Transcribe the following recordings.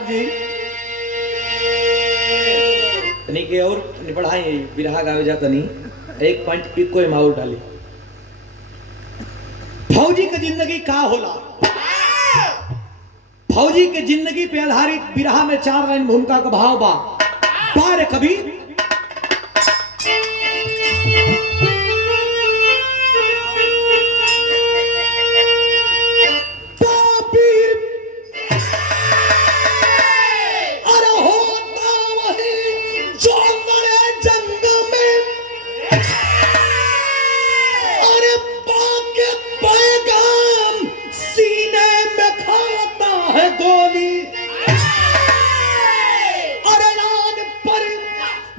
जी तनी के और पढ़ाई बिरहा गावे जा तनी 1 पॉइंट माउर डाली। फौजी के जिंदगी का होला, फौजी के जिंदगी पे आधारित बिरहा में 4 लाइन भूमिका का भाव बा। बार कभी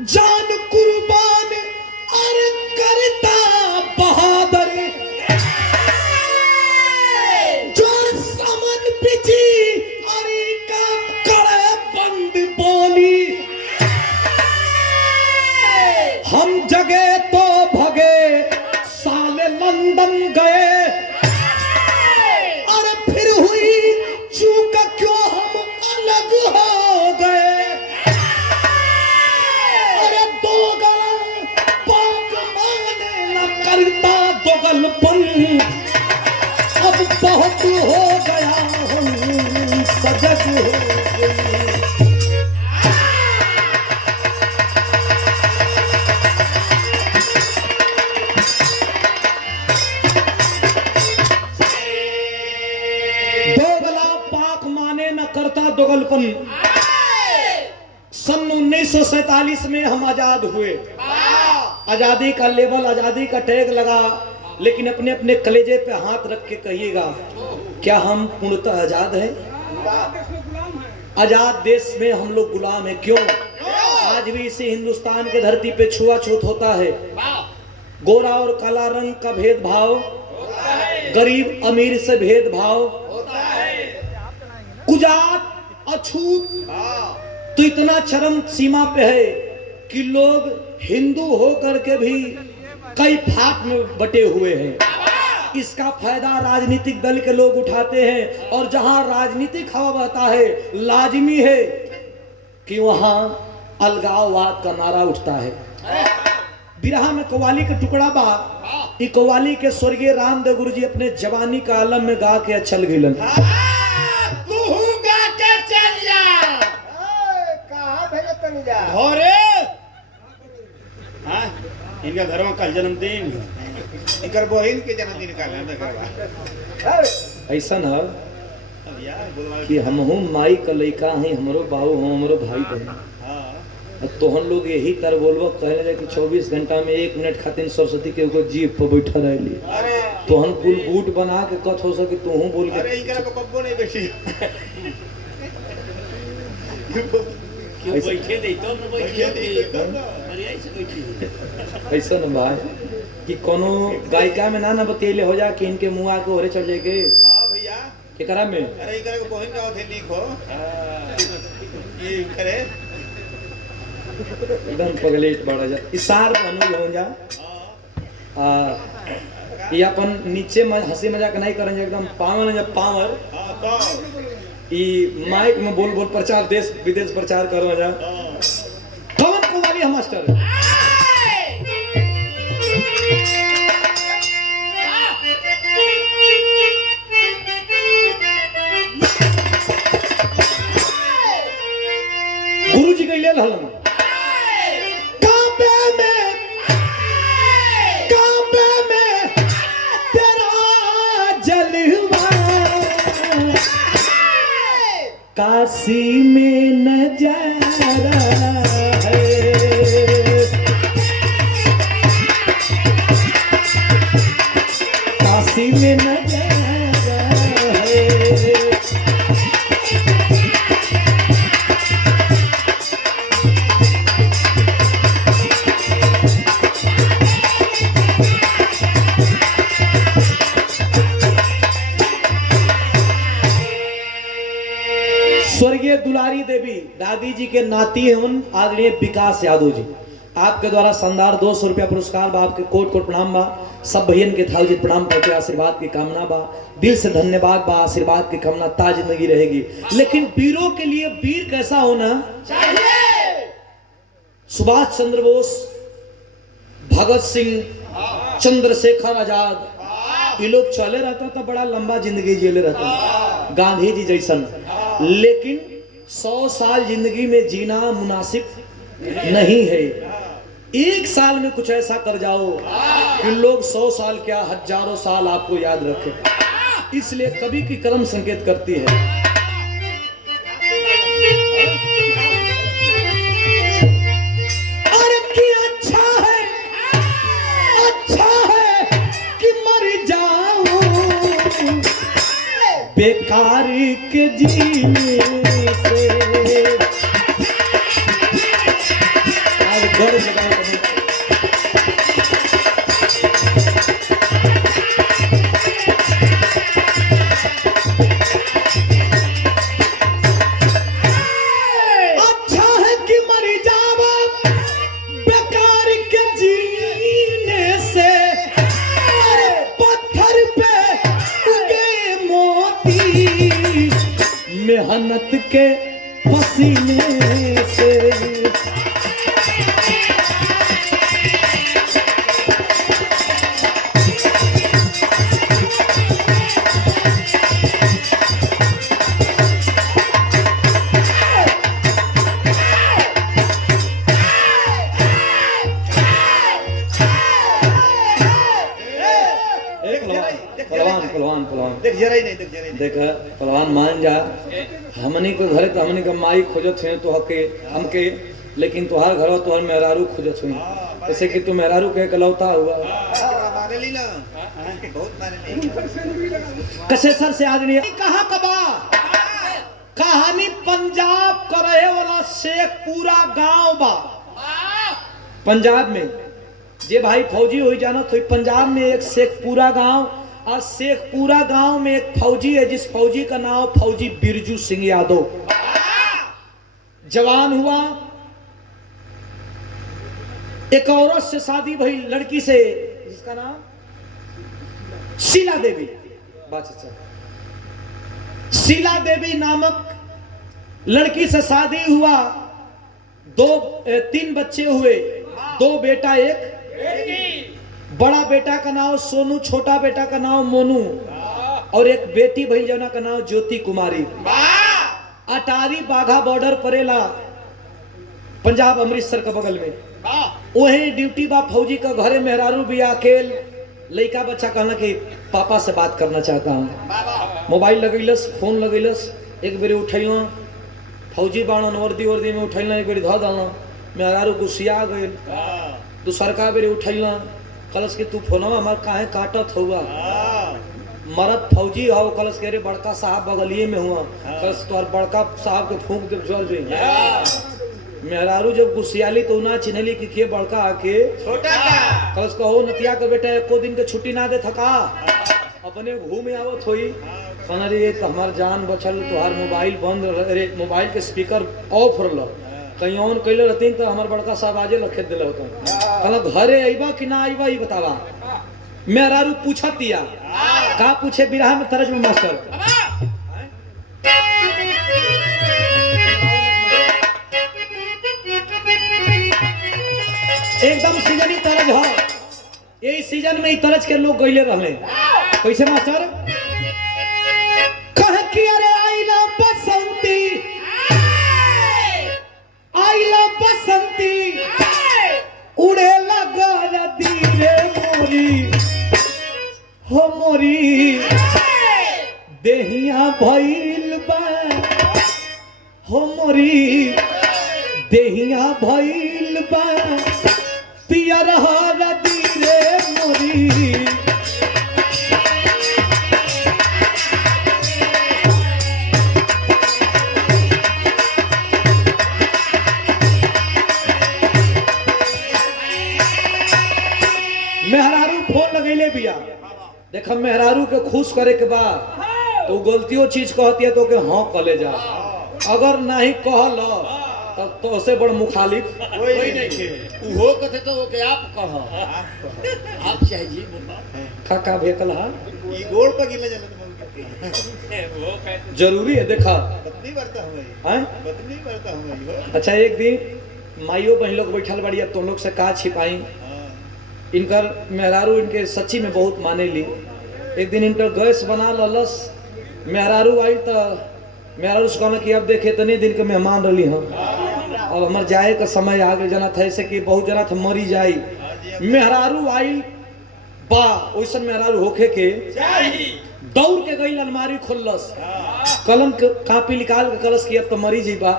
जान कुर्बान अरे करता बहादुर जो समन पिची अरे का करे बंद बोली। हम जगे तो भगे साले लंदन गए अरे फिर हुई चूक क्यों हम अलग हो गए। करता दोगलपन अब बहुत हो गया हम सजग हो गए। दोगला पाक माने न करता दोगलपन। सन 1947 में हम आजाद हुए। आजादी का लेबल, आजादी का टैग लगा, लेकिन अपने अपने कलेजे पे हाथ रख के कहिएगा क्या हम पूर्णतः आजाद हैं? आजाद देश में हम लोग गुलाम हैं। क्यों? आज भी इसी हिंदुस्तान के धरती पे छुआछूत होता है, गोरा और काला रंग का भेदभाव, गरीब अमीर से भेदभाव, कुजात अछूत तो इतना चरम सीमा पे है कि लोग हिंदू होकर के भी कई फाक में बटे हुए हैं। इसका फायदा राजनीतिक दल के लोग उठाते हैं और जहां राजनीतिक हवा बहता है लाजिमी है कि वहां अलगाववाद का नारा उठता है। बिरहा में कव्वाली का टुकड़ा बा, ई कव्वाली के स्वर्गीय रामदेव गुरु जी अपने जवानी का आलम में गा के चल गइलन। इनका घर में कल जन्मदिन इनकर बहन के जन्मदिन का ऐसा न कि हमहू माई का लइका हैं, हमरो बाबू हम हमरो भाई बहन। तोहन लोग यही तर बोलबो कहले जाए कि 24 घंटा में 1 मिनट खातिर सरस्वती के ऊपर जीभ पर बैठा रहली। तोहन कुल बूट बना के कथ हो सके तू बोल के। अरे इनका को कब्बो नहीं बेसी बैठे दे तो बैठे ऐसा न बा कि कोनो गायिका में ना बतेले हो जा कि इनके मुंह आके ओरे चढ़ जाए के। हां भैया के करा में अरे इनका को बहन का होथे लिखो ये करे एकदम पगलेट बढ़ा जा इशार बनु हो जा। ये अपन नीचे हंसी मजाक नहीं करन जा, एकदम पावन जब पावर ई माइक में बोल बोल प्रचार देश विदेश प्रचार करो जा। कौन कव्वाली हम मास्टर गुरु जी गइले हलन काबे में तेरा जलवा काशी में नजारा है। काशी में नजारा है। स्वर्गीय दुलारी देवी दादी जी के नाती हैं आदरणीय विकास यादव जी। आपके द्वारा शानदार 200 रुपया पुरस्कार बा। आपके कोट कोट प्रणाम बा। सब भैयन के थाउजी प्रणाम करके आशीर्वाद की कामना बा। दिल से धन्यवाद बा। आशीर्वाद की कामना ता जिंदगी रहेगी। लेकिन वीरों के लिए वीर कैसा होना चाहिए? सुभाष चंद्र बोस, भगत सिंह, चंद्रशेखर आजाद, ये लोग चले रहता था, बड़ा लंबा जिंदगी जेले रहता। गांधी जी जैसन। लेकिन 100 साल जिंदगी में जीना मुनासिब नहीं है। एक साल में कुछ ऐसा कर जाओ कि लोग 100 साल क्या हजारों साल आपको याद रखें। इसलिए कवि की कर्म संकेत करती है। अरे कि अच्छा है कि मर जाओ बेकारी के जीने से। घर जगाओ कभी। अच्छा है कि मर जाओ बेकार के जीने से। पत्थर पे उगे मोती मेहनत के पसीने से। देख पहलवान मान जा। हमनी को घरे तो हमनी का माई खोजत हुए तो हमके, लेकिन तुहार घर तुहार मेहरारू खोजत हुई। जैसे कि तू मेहरारू के कलौता हुआ। कसेसर से आदमी कहाँ कबा कहानी पंजाब का रहे वाला शेखपुरा गांव बा। पंजाब में जे भाई फौजी हो जाना तो पंजाब में एक शेखपुरा गांव, और शेखपुरा गांव में एक फौजी है जिस फौजी का नाम फौजी बिरजू सिंह यादव। जवान हुआ, एक औरत से शादी भई, लड़की से, जिसका नाम शीला देवी। शीला देवी नामक लड़की से शादी हुआ। 3 बच्चे हुए, 2 बेटा 1। बड़ा बेटा का नाम सोनू, छोटा बेटा का नाम मोनू, और एक बेटी भई जना का नाम ज्योति कुमारी। अटारी बाघा बॉर्डर परेला, पंजाब अमृतसर के बगल में। वही ड्यूटी बा फौजी का। घरे मेहरारू भी अकेल, लड़का बच्चा कहना कि पापा से बात करना चाहता हूँ। मोबाइल लगैलस, फोन लगैलस, एक बेरी उठैलो, फौजी बाणन वर्दी वर्दी में उठैलो, एक बेरी धो दाना, मेहरारू गुस्सिया गए। दूसरका बेरी उठैलो, कलश के तू फोनवा हमार काहे काटत हुआ? मरद फौजी हो। कलश के रे बड़का साहब बगलिए में हुआ। कलश तो बड़का साहब के फूंक दे चल जाए। मेहरारू जब गुस्सियाली तो ना चिन्हली कि के बड़का आके छोटा का। कलश कहो नतिया के बेटा एको दिन के छुट्टी ना दे थका, अपने घूम आवत होई। कहना रे तो हमार जान बचल, तोहार मोबाइल बंद रे, मोबाइल के स्पीकर ऑफ रहो, कहीं ऑन कैले रहती तो हमार बड़का साहब आजे लखेत दिल होता। कहला घरे आईबा कि ना आईबा, ये बतावा। मेहरारू पूछत दिया का पूछे बिरहा में तरज में मास्टर। एकदम सीजनी तरज हो। यही सीजन में ही तरज के लोग गईले रहले। कैसे मास्टर? कह कि अरे आइला बसंती, आइला बसंती, उड़े लगा धीरे मोरी हो मोरी देहिया भइल बा हो मोरी देहिया भइल बा पियर हर धीरे मोरी। मेहरारू फोन लगैले बिया। देख मेहरारू के खुश करे के बाद तो गलतियों चीज कहती है तो के हाँ कले जा। अगर नहीं कहल तो उससे बड़ मुखालिफ कोई नहीं थे उहो कथे तो ओके आप कह आप आप चाहे जी बाबा काका भेकल हा ई गोड़ पर गिले जलन वो कहते जरूरी है देखा पत्नी बरता हुआ हैं? पत्नी बरता हुआ अच्छा एक दिन माइयो बहन लोग बैठल बड़ी अब तुम लोग से का छिपाई इनकर मेहरारू इनके सच्ची में बहुत माने ली एक दिन इनकर गैस बना ललस मेहरारू आई तो मेहरारू से कहना कि अब देखे इतने दिन के मेहमान रही हम अब हमार जाए का समय आ गया जना था ऐसे कि बहुत जना था मरी जाई मेहरारू आई बा वैसन मेहरारू होखे के दौड़ के गई अलमारी खोलस कलम कापी निकाल के कलस की अब तो मरी जी बा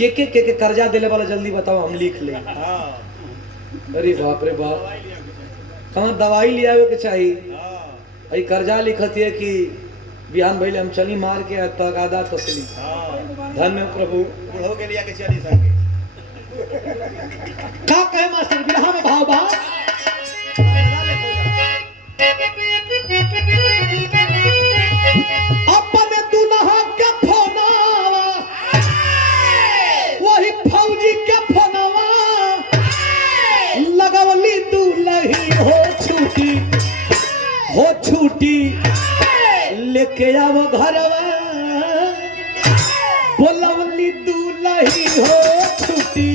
के कर्जा देले वाला जल्दी बताओ हम लिख ले अरे बाप रे बाप कहाँ दवाई ले आवे के चाहिए अई कर्जा लिखत है कि बिहान भइले हम चली मार के तगादा तसली धन्य प्रभु हो के लिया के चली संगे का कहे मास्टर बिरहा में भाव बा अपने दुल्हा के फोनावा वही फौजी के फोनावा लगवली दुलही हो छूटी लेके आओ घरवा बोलवली दुलही हो छूटी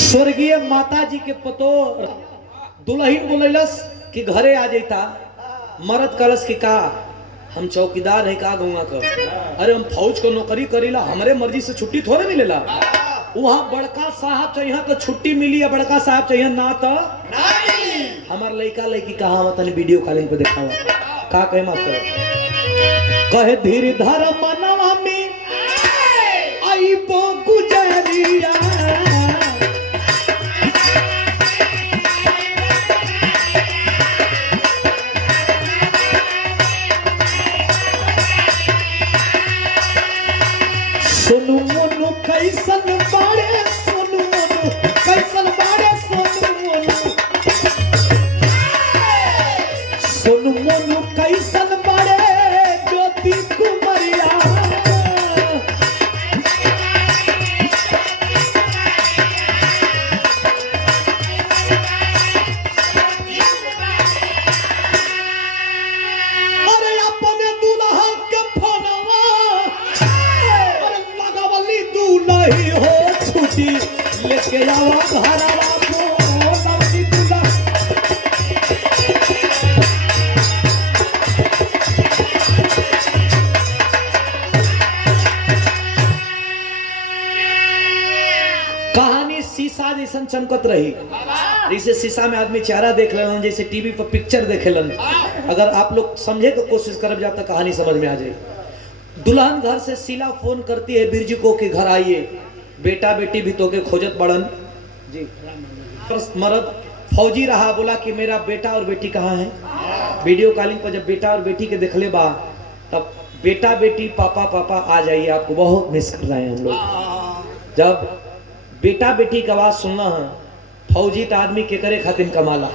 स्वर्गीय माता जी के पतो दुल्हन बोलैलस कि घरे आ जाता मरद कलश की का हम चौकीदार है का गौवा का अरे हम फौज को नौकरी करीला हमरे मर्जी से छुट्टी थोड़े मिलेला वहाँ बड़का साहब चाहिए तो छुट्टी मिली या बड़का साहब चाहिए ना तो हमार लड़का लड़की कहा तनी वीडियो कॉलिंग पे दिखावा का कहे मास्टर कहे धीरे धर मनवा में आई बो गुजरिया सोनू मोनू कैसन बाड़े सोनू मोनू कैसन बाड़े सोनू मोनू सोनू मोनू कैसन बाड़े ज्योति कुमरिया अरे अपने दुल्हा के फोनवा दुलही हो छुट्टी लेके आओ घरवा बोलवली दुल्हा कहानी शीशा जैसन चमकत रही जैसे शीशा में आदमी चेहरा देख लेलन जैसे टीवी पर पिक्चर देखेलन अगर आप लोग समझे की कोशिश करब जाता कहानी समझ में आ जाए दुल्हन घर से शीला फोन करती है बिरजू को कि घर आइए बेटा बेटी भी तो के खोजत बड़न जी मर्द फौजी रहा बोला कि मेरा बेटा और बेटी कहाँ है वीडियो कॉलिंग पर जब बेटा और बेटी के देखले बा तब बेटा बेटी पापा पापा आ जाइए आपको बहुत मिस कर रहे हैं हम लोग जब बेटा बेटी की आवाज सुनना है फौजी तो आदमी के करे खातिर कमाला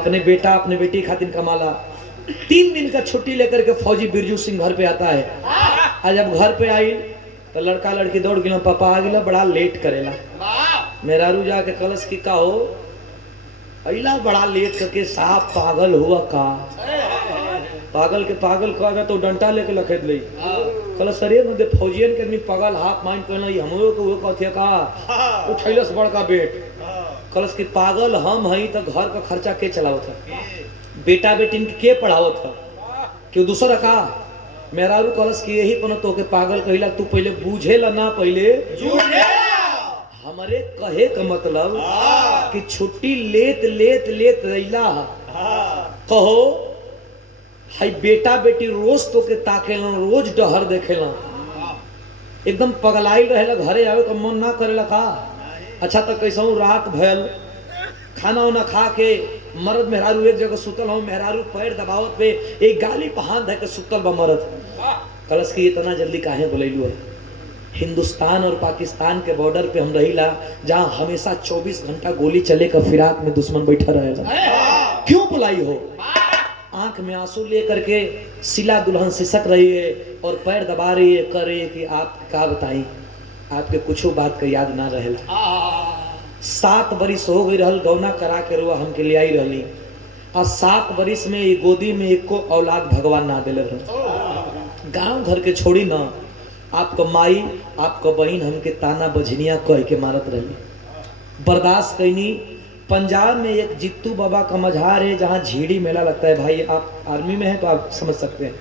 अपने बेटा अपने बेटी खातिर कमाला 3 दिन का छुट्टी लेकर के फौजी बिरजू सिंह घर पे आता है आज जब घर पे आई तो लड़का लड़की दौड़ गया पापा आ गया बड़ा लेट करेला मेहरारू जाके कलश की का हो अला बड़ा लेट करके साफ पागल हुआ का पागल के पागल कह तो डंटा लेके लखेद ली कलश सरे मध्य फौजियन के आदमी पागल हाफ माइंड पहना हमरो को वो कहते का उठैलस बड़का बेट कलश की पागल हम हई तो घर का खर्चा के चलावत है बेटा बेटी के पढ़ावत था क्यों दूसरा का मेहरारू कलश की यही पन तो के पागल कहिला तू पहले बूझेला ना पहले हमारे कहे का मतलब कि छुट्टी लेत लेत लेत रैला कहो हाई बेटा बेटी रोज तो के ताकेला रोज डहर देखेला एकदम पगलाइल रहेला घरे आवे का मन ना करेला का अच्छा तो कैसा रात भयल खाना वाना खा के मर्द मेहरारू एक जगह सुतल हो मेहरारू पैर दबावत पे एक गाली पर हाथ धके सुतल बा मर्द कलश की इतना जल्दी काहे बोलैलू है हिंदुस्तान और पाकिस्तान के बॉर्डर पे हम रहीला, जहाँ हमेशा 24 घंटा गोली चले का फिराक में दुश्मन बैठा रहेला। क्यों बुलाई हो? आंख में आंसू ले करके सिला दुल्हन सिसक रही है और पैर दबा रही है, कर रही है कि आप का बताई, आपके कुछ बात का याद ना रहेला। 7 बरिस हो गई रहल गौना करा के रुआ हमके ले आई रहली, और 7 बरिस में ये गोदी में एको औलाद भगवान ना दिले रहे। गांव घर के छोड़ी ना, आपको माई आपको बहन हमके ताना बजनिया कह के मारत रही, बर्दाश्त कैनी। पंजाब में एक जित्तू बाबा का मझार है जहाँ झीड़ी मेला लगता है। भाई आप आर्मी में हैं तो आप समझ सकते हैं।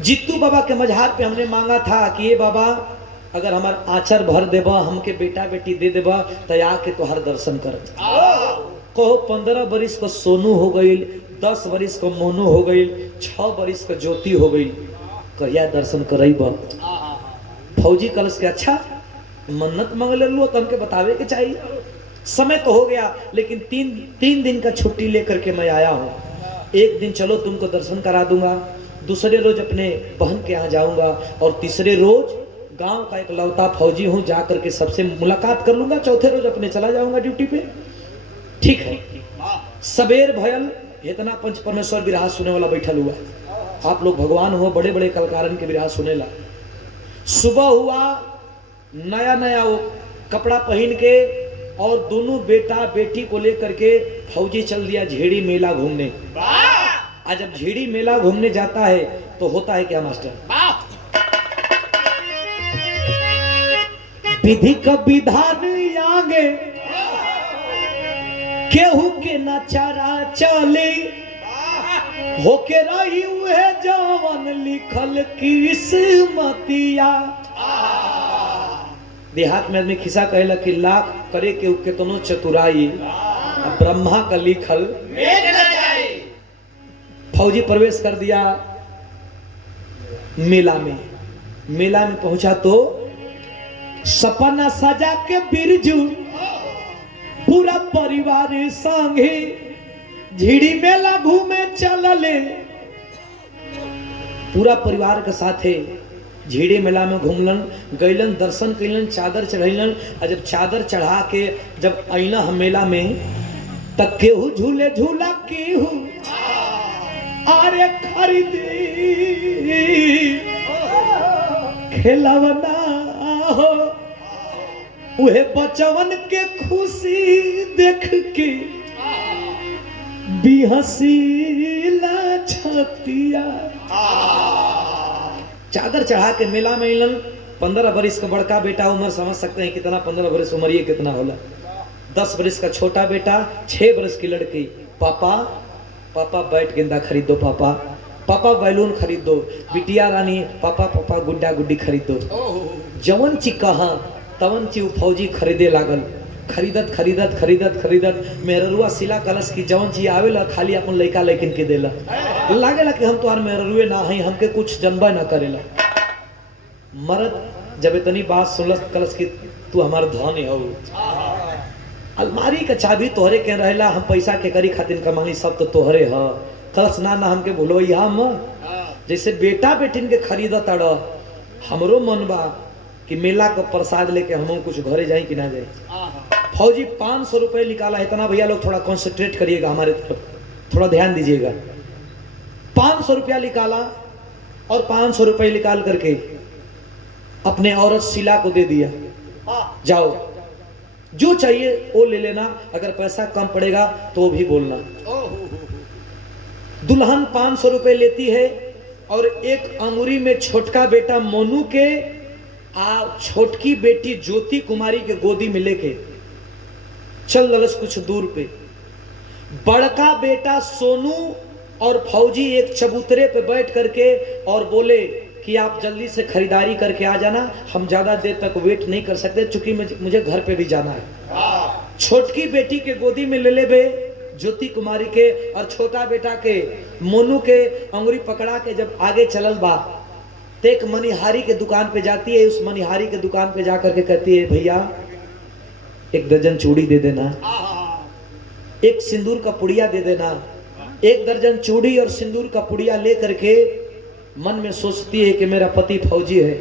जित्तू बाबा के मझार पे हमने मांगा था कि ये बाबा अगर हमार आचर भर देबा, हमके बेटा बेटी दे देबा, तो आके तोहर दर्शन कर। कहो 15 बरिस को सोनू हो गई, 10 बरिस को मोनू हो गई, 6 बरिस को ज्योति हो गई, कहिया दर्शन करब? फौजी कलश के अच्छा मन्नत मंगल लो तो हमके बतावे के चाहिए। समय तो हो गया, लेकिन तीन दिन का छुट्टी लेकर के मैं आया हूँ। एक दिन चलो तुमको दर्शन करा दूंगा, दूसरे रोज अपने बहन के यहाँ जाऊंगा, और तीसरे रोज गांव का एक लौता फौजी हूँ, जा करके सबसे मुलाकात कर लूंगा, चौथे रोज अपने चला जाऊंगा ड्यूटी पे। ठीक है। सबेर भयल इतना पंच परमेश्वर विराह सुने वाला बैठल हुआ। आप लोग भगवान हो, बड़े बड़े कलाकारन के विराह सुनेला। सुबह हुआ, नया नया वो कपड़ा पहन के और दोनों बेटा बेटी को लेकर के फौजी चल दिया झेड़ी मेला घूमने। आज जब झेड़ी मेला घूमने जाता है तो होता है क्या मास्टर? विधि का विधान आगे केहू के न चारा चले, होके रही हुए जवन लिखल किस्मतिया। देहात में आदमी खिस्सा कहला कि लाख करे के केतनो चतुराई, ब्रह्मा का लिखल फौजी प्रवेश कर दिया मेला में। मेला में पहुंचा तो सपना सजा के बिरजू पूरा परिवार संगे झिड़ी मेला घूमे चलले। पूरा परिवार के साथे झीड़े मेला में घूमलन, गैलन, दर्शन कैलन, चादर चढ़ैलन। और जब चादर चढ़ा के जब अइना हम मेला में, तब केहू झूले झूला, केहू अरे खरीदे खेलवना हो। उहे बचवन के खुशी देख के बिहसीला छतिया। चादर चढ़ा के मेला में इलन। 15 बरिस का बड़का बेटा, उम्र समझ सकते हैं कितना, 15 बरिस उम्र ये कितना होला। 10 बरिस का छोटा बेटा, 6 बरिस की लड़की। पापा पापा बैट गेंदा खरीद दो, पापा पापा बैलून खरीद दो, बिटिया रानी पापा पापा गुड्डा गुड्डी खरीद दो। जवन ची कहा तवन ची फौजी खरीदे लागल। खरीदत खरीदत खरीदत खरीदत मेहरुआ सिला कलश की जवन ची आवेला खाली अपन लइका लेकिन के देला। लागेला कि हम तोहार मेहरुए ना हई, हमके कुछ जनबा ना करेला। मरद जब इतनी बात सुनलस कलश की, तू हमार धन हो, अलमारी का चाबी तोहरे के रहेला, हम पैसा के करी खातिर कमानी, सब तो तोहरे ह। कलश ना ना हमके भूलवैया हम जैसे बेटा बेटिन के खरीदा तड़। हमरो मन बा कि मेला का प्रसाद लेके हम कुछ घरे जाए कि ना जाए। फौजी 500 रुपये निकाला। इतना भैया लोग थोड़ा कॉन्सेंट्रेट करिएगा, हमारे तरफ थोड़ा ध्यान दीजिएगा। 500 रुपया निकाला और 500 रुपये निकाल करके अपने औरत शीला को दे दिया, जाओ जो चाहिए वो ले लेना, अगर पैसा कम पड़ेगा तो वो भी बोलना। दुल्हन 500 रुपये लेती है और एक अंगुरी में छोटका बेटा मोनू के छोटकी बेटी ज्योति कुमारी के गोदी में लेके चल दलस कुछ दूर पे। बड़का बेटा सोनू और फौजी एक चबूतरे पे बैठ करके और बोले कि आप जल्दी से खरीदारी करके आ जाना, हम ज्यादा देर तक वेट नहीं कर सकते, चूंकि मुझे घर पे भी जाना है। छोटकी बेटी के गोदी में ले ले बे ज्योति कुमारी के, और छोटा बेटा के मोनू के अंगुरी पकड़ा के जब आगे चलल बा, तो एक मनिहारी के दुकान पे जाती है। उस मनिहारी के दुकान पे जाकर के कहती है, भैया 1 दर्जन चूड़ी दे देना, 1 सिंदूर का पुड़िया दे देना। 1 दर्जन चूड़ी और सिंदूर का पुड़िया ले करके मन में सोचती है कि मेरा पति फौजी है,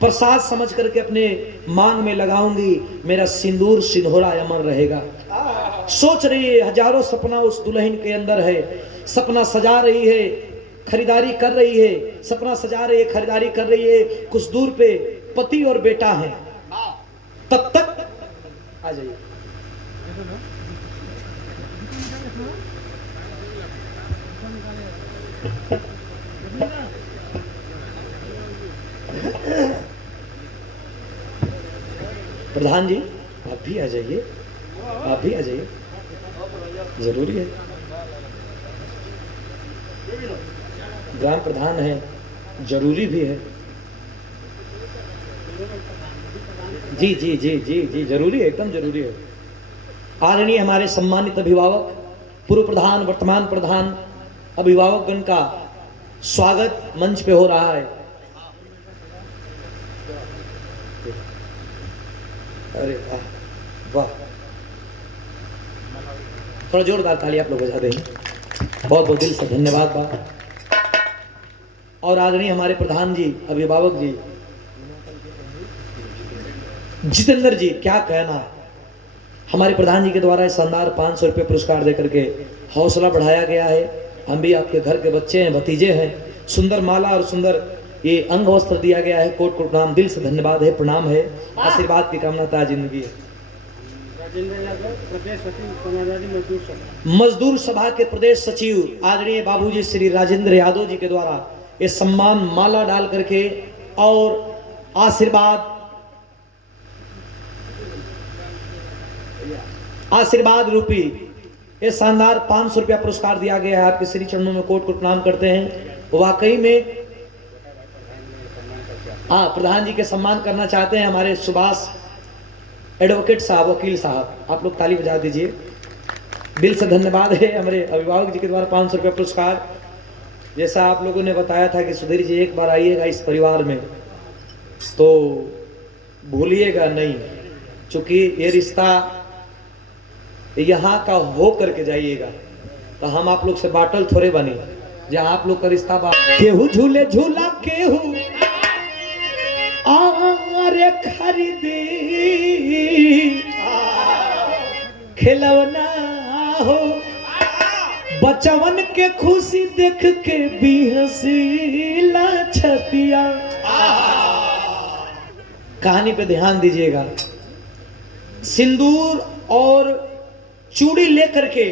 प्रसाद समझ करके अपने मांग में लगाऊंगी, मेरा सिंदूर सिंधोरा अमर रहेगा। सोच रही है, हजारों सपना उस दुल्हन के अंदर है, सपना सजा रही है, खरीदारी कर रही है, सपना सजा रही है, खरीदारी कर रही है। कुछ दूर पे पति और बेटा है। तब तक आ जाइए। प्रधान जी आप भी आ जाइए, आप भी आ जाइए, जरूरी है। ग्राम प्रधान है, जरूरी भी है। जी जी जी जी जी जरूरी है, एकदम जरूरी है। आदरणीय हमारे सम्मानित अभिभावक, पूर्व प्रधान, वर्तमान प्रधान, अभिभावकगण का स्वागत मंच पे हो रहा है। अरे वाह वाह, थोड़ा जोरदार ताली आप लोग बजा दें। बहुत बहुत दिल से धन्यवाद बा। और आदरणीय हमारे प्रधान जी, अभिभावक जी, जितेंद्र जी, क्या कहना। हमारे प्रधान जी के द्वारा इस शानदार 500 रुपये पुरस्कार देकर के हौसला बढ़ाया गया है। हम भी आपके घर के बच्चे हैं, भतीजे हैं। सुंदर माला और सुंदर ये अंग वस्त्र दिया गया है। कोट कोट प्रणाम, दिल से धन्यवाद है, प्रणाम है। आशीर्वाद की कामना ता जिंदगी है। मजदूर सभा के प्रदेश सचिव आदरणीय बाबूजी श्री राजेंद्र यादव जी के द्वारा ये सम्मान माला डाल करके और आशीर्वाद रूपी ये शानदार 500 रुपया पुरस्कार दिया गया है। आपके श्री चरणों में कोट कोट प्रणाम करते हैं। वाकई में प्रधान जी के सम्मान करना चाहते हैं हमारे सुभाष एडवोकेट साहब, वकील साहब, आप लोग ताली बजा दीजिए। दिल से धन्यवाद है हमारे अभिभावक जी के द्वारा 500 रुपया पुरस्कार। जैसा आप लोगों ने बताया था कि सुधीर जी एक बार आइएगा इस परिवार में तो भूलिएगा नहीं, क्योंकि ये रिश्ता यहाँ का हो करके जाइएगा। तो हम आप लोग से बाटल थोड़े बने, जहाँ आप लोग का रिश्ता केहू झूले झूला, केहू अरे खरीदी खिलौना हो, बचवन के खुशी देख के भी हंसीला छतिया। कहानी पे ध्यान दीजिएगा। सिंदूर और चूड़ी लेकर के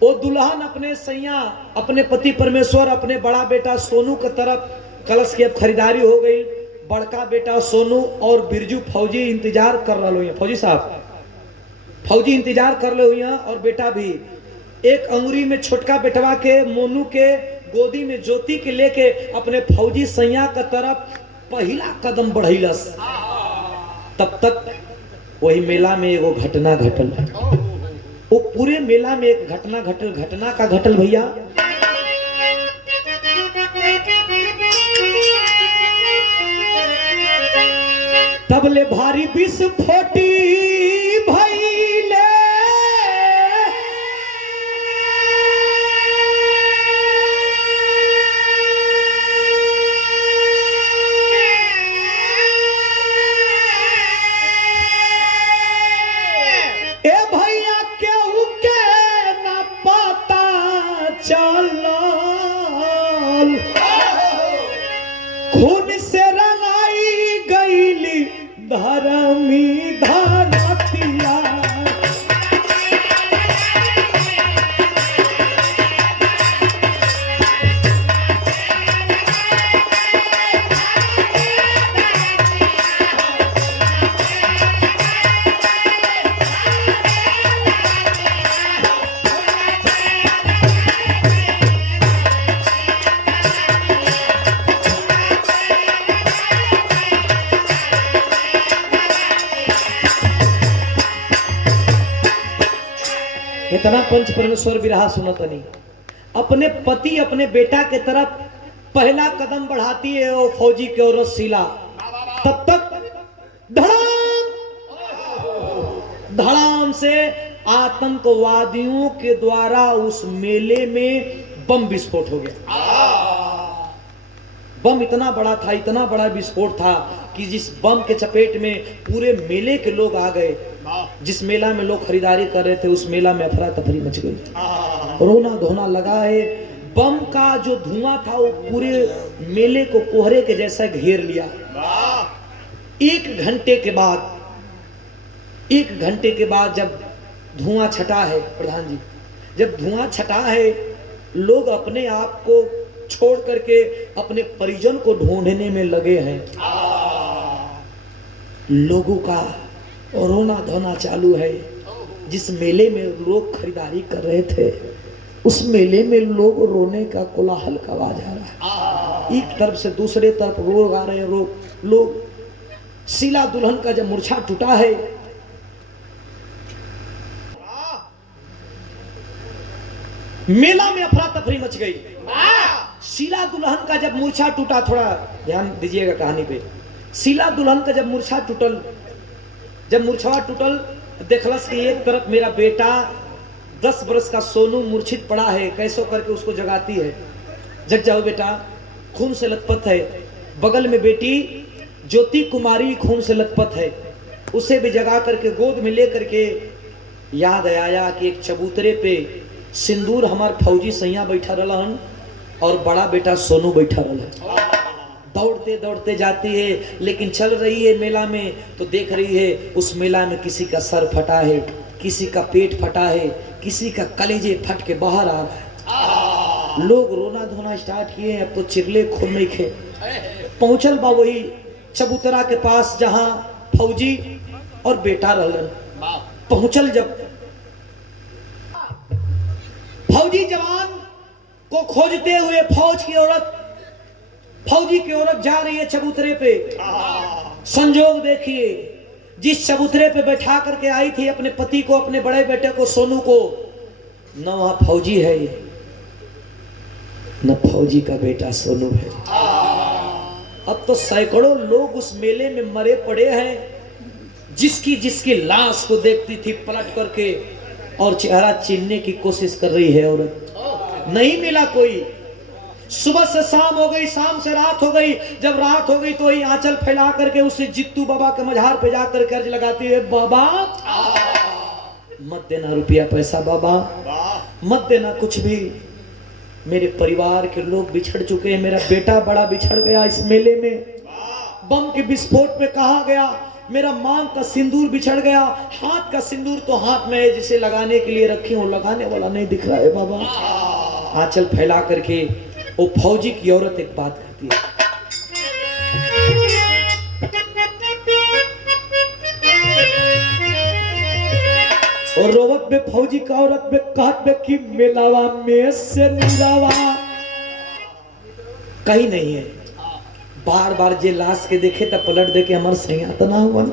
वो दुल्हन अपने सैया, अपने पति परमेश्वर, अपने बड़ा बेटा सोनू की तरफ कलश की अब खरीदारी हो गई। बड़का बेटा सोनू और बिरजू फौजी इंतजार कर रहा है। फौजी साहब, फौजी इंतजार कर रहे हुए हैं और बेटा भी एक अंगुरी में छोटका बेटवा के मोनू के गोदी में ज्योति के लेके अपने फौजी सैया का तरफ पहला कदम बढ़ैलस। तब तक वही मेला में एगो घटना घटल। वो पूरे मेला में एक घटना घटल। घटना का घटल भैया, तबले भारी विस्फोटी भइले, ए भैया केहू के न पता चलल, खून से रंगाई गईली धरमी धरतिया। इतना पंच परमेश्वर विरहा सुनतनी। अपने पति अपने बेटा के तरफ पहला कदम बढ़ाती है वो फौजी की औरत शीला। तब तक धड़ाम से आतंकवादियों के द्वारा उस मेले में बम विस्फोट हो गया। बम इतना बड़ा था, इतना बड़ा विस्फोट था कि जिस बम के चपेट में पूरे मेले के लोग आ गए। जिस मेला में लोग खरीदारी कर रहे थे उस मेला में अफरा तफरी मच गई, रोना धोना लगा है। बम का जो धुआं था वो पूरे मेले को कोहरे के जैसा घेर लिया। एक घंटे के बाद जब धुआं छटा है प्रधान जी, जब धुआं छटा है, लोग अपने आप को छोड़ करके अपने परिजन को ढूंढने में लगे हैं। लोगों का रोना धोना चालू है। जिस मेले में लोग खरीदारी कर रहे थे उस मेले में लोग रोने का कोलाहल का आवाज आ रहा है। एक तरफ से दूसरे तरफ लोग आ रहे हैं। लोग शीला दुल्हन का जब मूर्छा टूटा है, मेला में अफरा तफरी मच गई। शीला दुल्हन का जब मूर्छा टूटा, थोड़ा ध्यान दीजिएगा कहानी पे। शीला दुल्हन का जब मूर्छा टूटल, देखलस कि एक तरफ मेरा बेटा 10 बरस का सोनू मूर्छित पड़ा है, कैसो करके उसको जगाती है। जग जाओ बेटा, खून से लथपथ है। बगल में बेटी ज्योति कुमारी खून से लथपथ है, उसे भी जगा करके गोद में ले करके याद आया कि एक चबूतरे पे सिंदूर हमार फौजी सैया बैठा रहन और बड़ा बेटा सोनू बैठा रहन। दौड़ते दौड़ते जाती है, लेकिन चल रही है मेला में तो देख रही है उस मेला में किसी का सर फटा है, किसी का पेट फटा है, किसी का कलेजे फट के बाहर आ रहा है। लोग रोना धोना स्टार्ट किए हैं। अब तो चिरले खून नहीं खे। पहुंचल बा वही चबूतरा के पास जहां फौजी और बेटा रहलन। पहुंचल जब फौजी जवान को खोजते हुए फौजी की औरत जा रही है चबूतरे पे। संजोग देखिए, जिस चबूतरे पे बैठा करके आई थी अपने पति को, अपने बड़े बेटे को सोनू को, न वहां फौजी है न फौजी का बेटा सोनू है। अब तो सैकड़ों लोग उस मेले में मरे पड़े हैं। जिसकी लाश को देखती थी पलट करके और चेहरा छीनने की कोशिश कर रही है औरत। नहीं मिला कोई। सुबह से शाम हो गई, शाम से रात हो गई। जब रात हो गई तो ही आंचल फैला करके उससे जित्तू बाबा के मझार पे जाकर कर्ज लगाती है। बाबा मत देना रुपया पैसा, बाबा मत देना कुछ भी। मेरे परिवार के लोग बिछड़ चुके हैं, मेरा बेटा बड़ा बिछड़ गया इस मेले में, बम के विस्फोट में कहा गया, मेरा मांग का सिंदूर बिछड़ गया। हाथ का सिंदूर तो हाथ में है, जिसे लगाने के लिए रखी हूँ, लगाने वाला नहीं दिख रहा है बाबा। आंचल फैला करके वो फौजी की औरत एक बात कहती है, और रोवत में फौजी का औरत में कहत में कि मेलावा में से नुरावा कहीं नहीं है। बार बार जे लाश के देखे तब पलट दे के हमार सैया तना हुआ,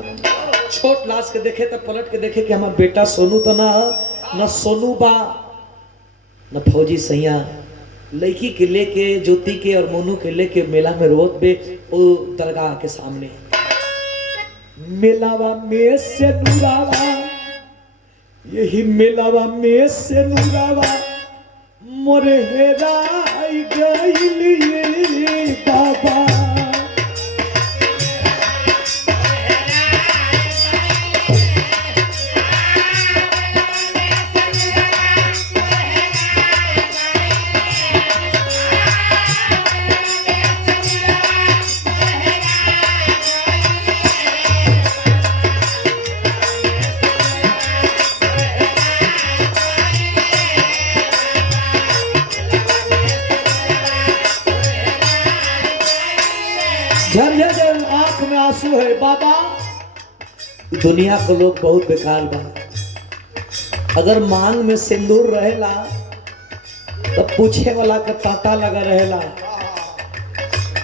छोट लाश के देखे तब पलट के देखे कि हमार बेटा सोनू तना, न सोनू बा न फौजी सैया। लड़की के लेके, ज्योति के और मोनू के लेके मेला में रोत बे वो दरगाह के सामने। मेलावा में से नुरावा, यही मेलावा में से नुरावा मोरे हेराई गइली बाबा। झरझर आंख में आंसू है बाबा। दुनिया को लोग बहुत बेकार बा। अगर मांग में सिंदूर रहेला तो पूछे वाला का तांता लगा रहेला।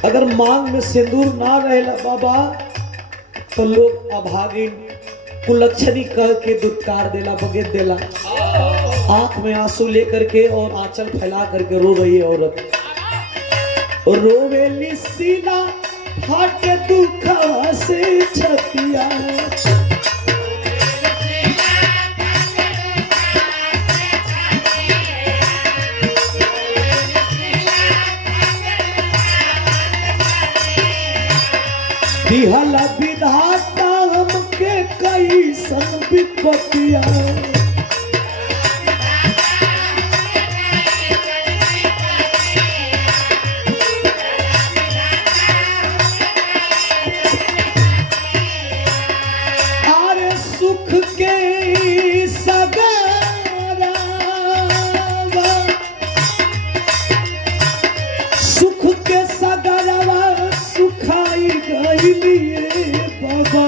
अगर मांग में सिंदूर ना रहेला बाबा तो लोग अभागिन कुलक्षणी कह के दुत्कार देला, बगेत देला। आंख में आंसू लेकर के और आंचल फैला करके रो रही है औरत। रोवेली सीना हट दुखा से छतिया, दिहला विधाता हमके कैसन विपतिया अरे सुख के सगारावा सुख के सगारावा सुखाई गईलिए बाबा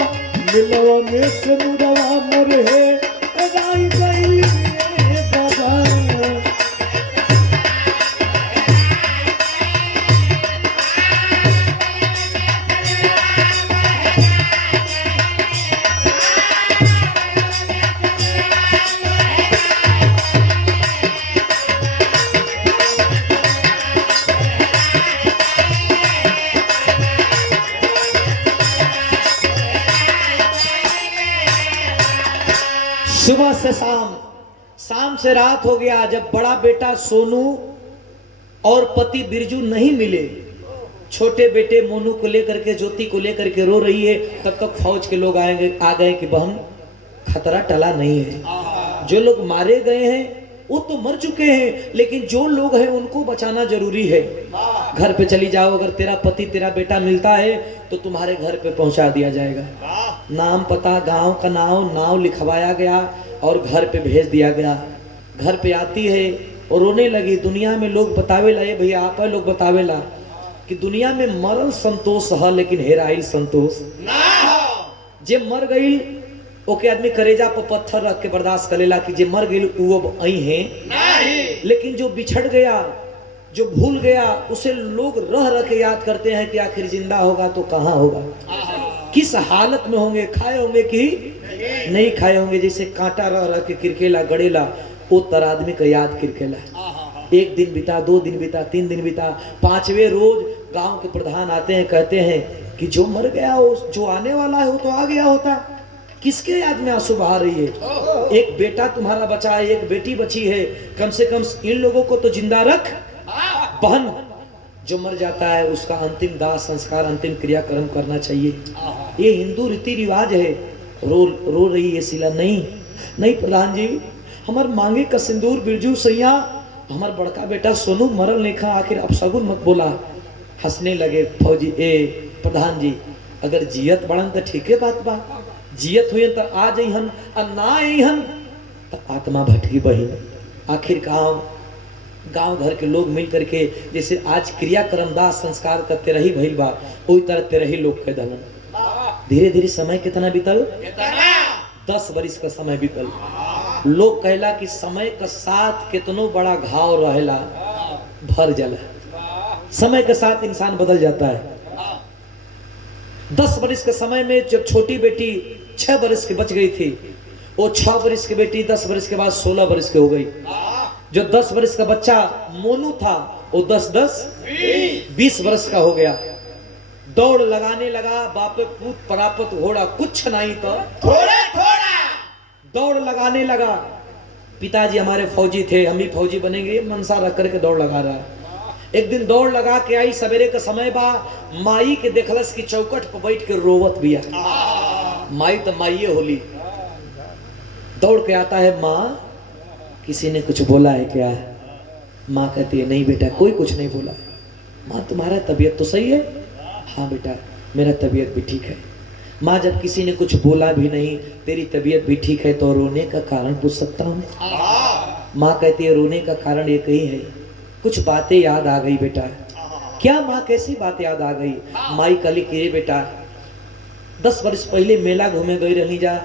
मिलवा में से मुदवा मोर है राई गईलिए बाबा सुबह से शाम, शाम से रात हो गया। जब बड़ा बेटा सोनू और पति बिरजू नहीं मिले, छोटे बेटे मोनू को लेकर के ज्योति को लेकर के रो रही है, तब तक फौज के लोग आएंगे आ गए कि बहन खतरा टला नहीं है। जो लोग मारे गए हैं वो तो मर चुके हैं, लेकिन जो लोग हैं उनको बचाना जरूरी है। घर पे चली जाओ, अगर तेरा पति तेरा बेटा मिलता है तो तुम्हारे घर पे पहुंचा दिया जाएगा। नाम पता गांव का नाव लिखवाया गया और घर पे भेज दिया गया। घर पे आती है और रोने लगी। दुनिया में लोग बतावेला, ये भैया आप लोग बतावेला कि दुनिया में मरल संतोष है लेकिन हेराइल संतोष ना। जे मर गई ओके आदमी करेजा पर पत्थर रख के बर्दाश्त करेला कि जे मर गई वो अब आई है नहीं। लेकिन जो बिछड़ गया, जो भूल गया, उसे लोग रह रह के याद करते हैं कि आखिर जिंदा होगा तो कहाँ होगा, किस हालत में होंगे, खाए होंगे कि नहीं खाए होंगे। जैसे कांटा रह रह के किरकेला गड़ेला, वो तर आदमी का याद किरकेला। एक दिन बीता, 2 दिन बीता, 3 दिन बीता, 5वें रोज गांव के प्रधान आते हैं, कहते हैं कि जो मर गया हो, जो आने वाला है वो तो आ गया होता, किसके याद में आंसू बहा रही है। एक बेटा तुम्हारा बचा है, एक बेटी बची है, कम से कम इन लोगों को तो जिंदा रख। बहन जो मर जाता है उसका अंतिम दाह संस्कार, अंतिम क्रियाक्रम करना चाहिए। ये हिंदू रीति रिवाज है। रो रही है शीला। नहीं प्रधान जी, हमार मांगे का सिंदूर बिरजू सैया, हमार बड़का बेटा सोनू मरल नहीं खा, आखिर आप सगुन मत बोला। हंसने लगे फौजी। प्रधान जी, अगर जियत बढ़न तो ठीक है बात बा, जियत हुई तो आ जइहन, और ना अइहन तो आत्मा भटकी बहिन। आखिर गांव घर के लोग मिल करके जैसे आज क्रियाक्रम दाह संस्कार का तेरही भइल बा, वही तरह तेरही लोग के दलन। धीरे धीरे समय कितना बीतल, 10 बरिस का समय बीतल। लोग कहला कि समय का साथ कितनो बड़ा घाव रहेला भर जाला। समय के साथ इंसान बदल जाता है। 10 बरिस के समय में जब छोटी बेटी 6 बरिस की बच गई थी, वो 6 बरिस की बेटी 10 बरिस के बाद 16 बरिस की हो गई। जो 10 बरिस का बच्चा मोनू था वो 20 बरस का हो गया। दौड़ लगाने लगा, बापे पूत परापत घोड़ा, कुछ नहीं तो थोड़ा दौड़ लगाने लगा। पिताजी हमारे फौजी थे, हम भी फौजी बनेंगे, ये मनसा रख करके दौड़ लगा रहा है। एक दिन दौड़ लगा के आई, सवेरे का समय बा, माई के देखलस की चौकट पर बैठ के रोवत बिया। माई तो माइये होली। दौड़ के आता है, माँ किसी ने कुछ बोला है क्या? माँ कहती है नहीं बेटा, कोई कुछ नहीं बोला। माँ तुम्हारा तबीयत तो सही है? हाँ बेटा मेरा तबीयत भी ठीक है। माँ जब किसी ने कुछ बोला भी नहीं, तेरी तबीयत भी ठीक है, तो रोने का कारण पूछ सकता हूँ? माँ कहती है रोने का कारण एक ही है, कुछ बातें याद आ गई बेटा। क्या माँ, कैसी बात याद आ गई? माई कली के बेटा 10 वर्ष पहले मेला घूमे गई रही जा,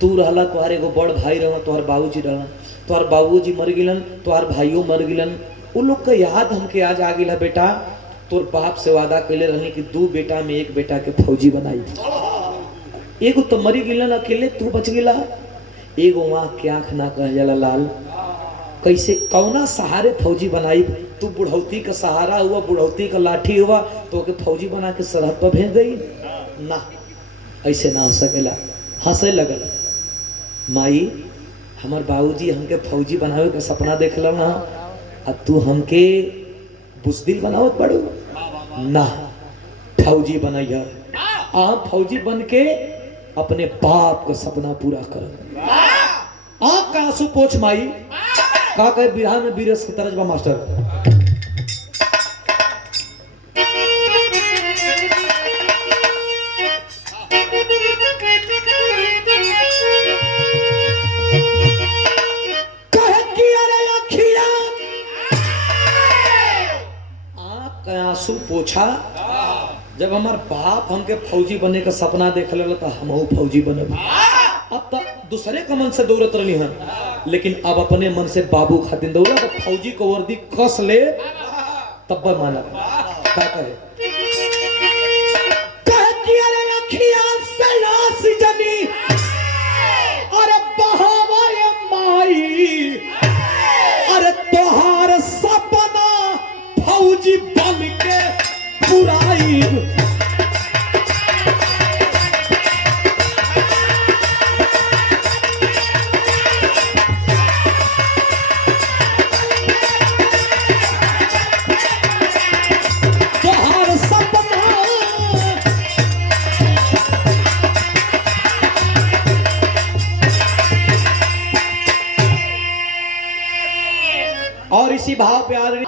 तू रहला, तुहार एगो बड़ भाई रहा, तुहार बाबूजी रहला, तुहार बाबूजी मर गिलन, तुहार भाइयों मर गिलन, उ लोग का याद हमके आज आ गिला बेटा। तोर बाप से वादा कैले रहनी कि 2 बेटा में 1 बेटा के फौजी बनाई। एगो तो मरी गिलन अकेले, तू बच गिला। एगो वहाँ के आँख ना कह जाला लाल, कैसे कौना सहारे फौजी बनाई? तू बुढ़ौती का सहारा हुआ, बुढ़ौती का लाठी हुआ, तो के फौजी बना के सरहद पर भेज गई ना। ऐसे ना हो सकेला। हंसे लगल। माई हमार बाबूजी हमके फौजी बनावे का सपना देखल ना, अब तू हमके बुजदिल बनावत पड़ो ना, फौजी बनैया। आप फौजी बन के अपने बाप का सपना पूरा कर। आँख का आंसू पोछ माई का कहे बिरहा में बीरस की तरजबा मास्टर। आंसू पोछा जब हमार बाप हमके फौजी बने का सपना देख ले तो हम फौजी बने। अब तक दूसरे का मन से दौड़त रही हैं, लेकिन अब अपने मन से बाबू खातिर दौड़ा तो फौजी को वर्दी कस ले तब माना क्या कहे। अरे बहावा माई, अरे तोहार सपना फौजी बन के बुराई। तोहार सपना और इसी भाव पे आ रही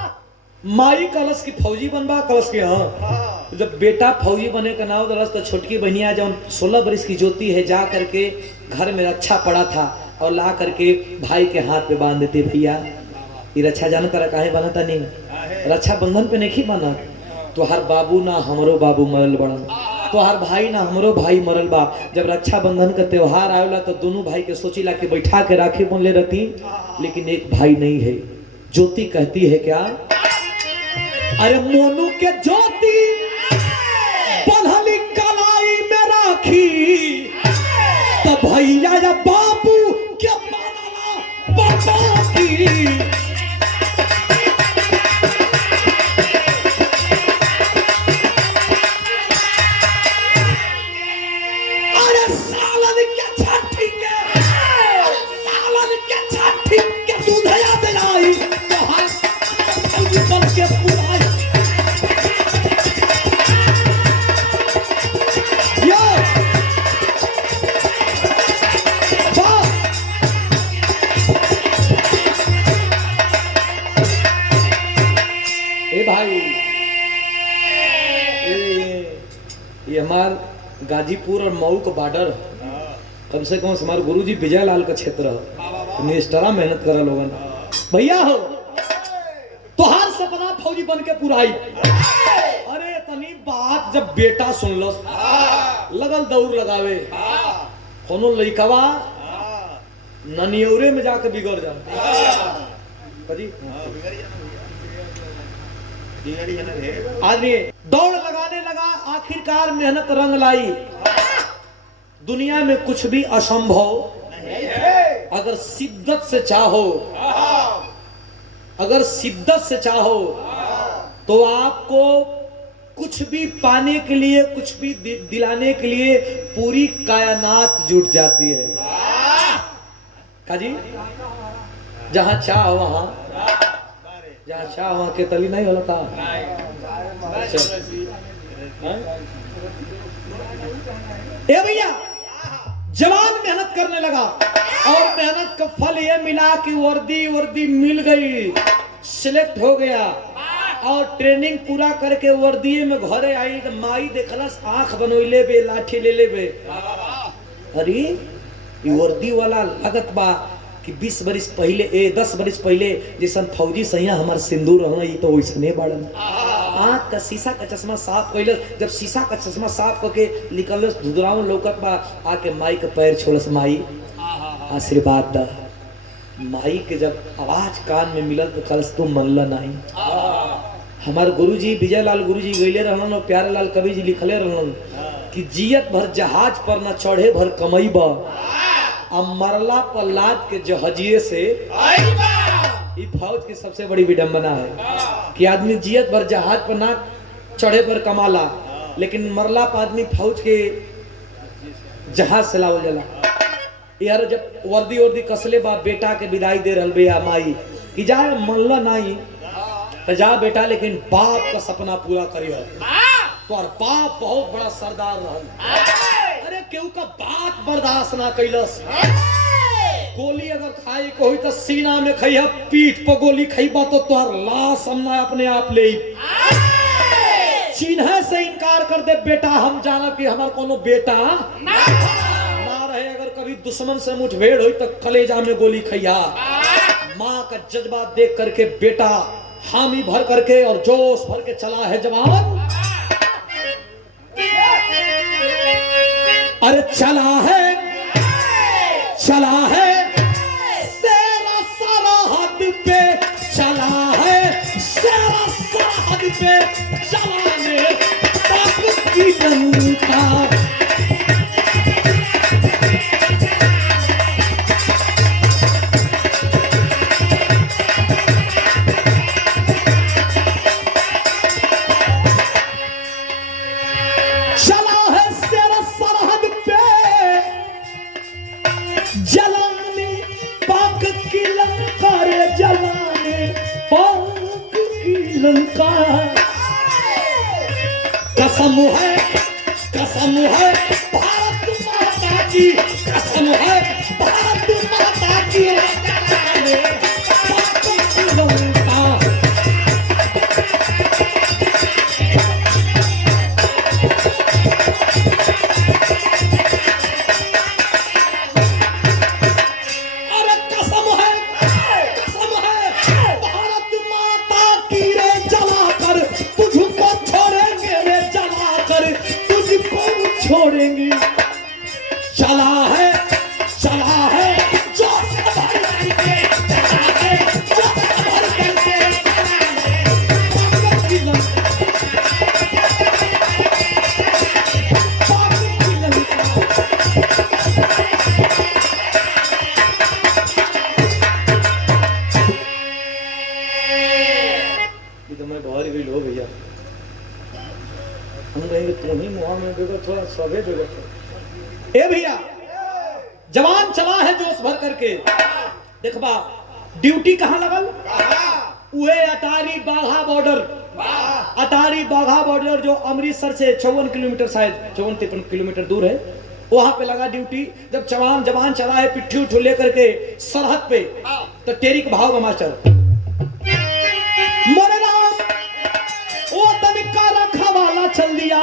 माई कलश की फौजी बनबा कलश के। हाँ जब बेटा फौजी बने का नाव दरस तो छोटकी बहनिया जब 16 बरस की ज्योति है जा करके घर में रक्षा पड़ा था और ला करके भाई के हाथ पे बांध देते। भैया ये रक्षा जान कर काहे बनता नहीं, रक्षा बंधन पे नहीं बना। तो हर बाबू ना हमरो बाबू मरल बड़न, तो हर भाई ना हमरो भाई मरल बा। जब रक्षा बंधन का त्योहार आवेला तो दोनों भाई के सोचीला के बैठा के राखी बनले रहती, लेकिन एक भाई नहीं है। ज्योति कहती है क्या, अरे मोनू के ज्योति बन्हली कलाई में राखी तो भैया या बाबू के बनला बाबा की। अरे सालन के छठी के, अरे सालन के छठी के दूधया दिलाई तो हर फौजी बन के पुराई। ये हमार गाजीपुर और मऊ का बॉर्डर कम से कम हमारे गुरुजी विजय लाल का क्षेत्र है। निष्ठा मेहनत करा लोगन भैया हो तो हर सपना फौजी बन के पुराई। अरे तनी बात जब बेटा सुन लो लगल दौड़ लगावे, कोनो लइकवा ननियौरे में जाके बिगड़ जा। आदमी दौड़ लगाने लगा, आखिरकार मेहनत रंग लाई। दुनिया में कुछ भी असंभव नहीं है। अगर शिद्दत से चाहो, अगर शिद्दत से चाहो तो आपको कुछ भी पाने के लिए, कुछ भी दिलाने के लिए पूरी कायनात जुट जाती है। काजी जहां चाह वहां, जहाँ चाह वहाँ के तली नहीं होता। ए भैया जवान मेहनत करने लगा और मेहनत का फल ये मिला कि वर्दी मिल गई, सिलेक्ट हो गया और ट्रेनिंग पूरा करके वर्दी में घरे आई तो माई देखलस आंख बनोले बे, लाठी ले ले बे। अरे ये वर्दी वाला लगत बा कि 20 बरिस पहले 10 बरिस पहले जैसन फौजी सैया हमार सिंदूर रहना ये तो वैसने बाड़न। आँख का शीशा का चश्मा साफ कैलस, जब शीशा का चश्मा साफ करके निकलस धुधराव लौकत बा, आके माई के पैर छोड़स, माई आशीर्वाद दा। माई के जब आवाज कान में मिलल तो कलस तुम मनला नहीं। हमार गुरुजी विजय लाल गुरुजी गईले रहलन और प्यारे लाल कवि जी लिखले रहलन कि जियत भर जहाज पर न चढ़े भर कमई बा, अब मरला पर लाद के जहाजिए से। ये फौज की सबसे बड़ी विडंबना है कि आदमी जियत भर जहाज पर ना चढ़े पर कमाला, लेकिन मरला पर आदमी फौज के जहाज से लावल जाला। यार जब वर्दी कसले बा बेटा के विदाई दे रहल बे माई कि जा मनला नहीं तो जा बेटा, लेकिन बाप का सपना पूरा करियो। तोर बाप बहुत बड़ा सरदार रहल। अरे केहू का बात बर्दाश्त ना कैलस। गोली अगर खाई को हुई तो सीना में खइया, पीठ पर गोली खइबा तो तोहर लाश हमने अपने आप ले। चिन्ह से इनकार कर दे बेटा, हम जाना कि हमार कोनो बेटा ना रहे। अगर कभी दुश्मन से मुठभेड़ हुई तो कलेजा में गोली खइया। माँ का जज्बा देख करके बेटा हामी भर करके और जोश भर के चला है जवान। अरे चला है शेरा सरहद पे, चला है शेरा सरहद पे, चलाने तक की लंका। लंका कसम है भारत माता की, कसम है भारत माता की, लंका। अरे कसम है भारत माता की रे, जलाकर तुझको छोड़ेंगे रे, जलाकर तुझको छोड़ेंगे। चला है जो सबर करके, चला है जो सबर करके, पागल की लंका। मैं बाहर ही लो भैया, हम कहेंगे तू ही मुहा में देखो, थोड़ा सभे देखो। ए भैया जवान चला है जोश भर करके। देखबा ड्यूटी कहाँ लगल? उहे अटारी बाघा बॉर्डर। अटारी बाघा बॉर्डर जो अमृतसर से 54 किलोमीटर, शायद 54-53 किलोमीटर दूर है, वहां पे लगा ड्यूटी। जब जवान चला है पिट्ठी उठू लेकर के सरहद पे, तो टेरी का भाव मास्टर ओ तनिका रखा वाला चल दिया,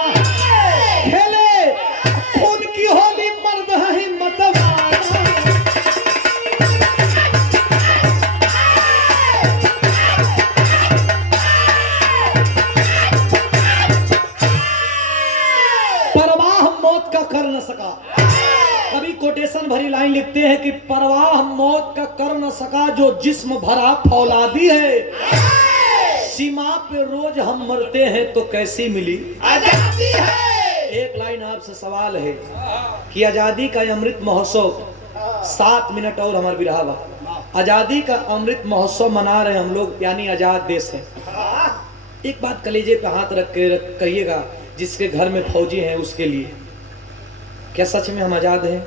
खेले खून की होली, मर्द है हिम्मत वाला। परवाह मौत का कर न सका। कभी कोटेशन भरी लाइन लिखते हैं कि परवाह मौत का कर न सका, जो जिस्म भरा फौलादी है। सीमा पे रोज हम मरते हैं तो कैसी मिली आजादी है। एक लाइन आपसे सवाल है कि आजादी का अमृत महोत्सव 7 मिनट और हमारे बिरहा, आजादी का अमृत महोत्सव मना रहे हम लोग, यानी आजाद देश है। एक बात कलेजे पे हाथ रख के कहिएगा, जिसके घर में फौजी हैं उसके लिए, क्या सच में हम आजाद हैं?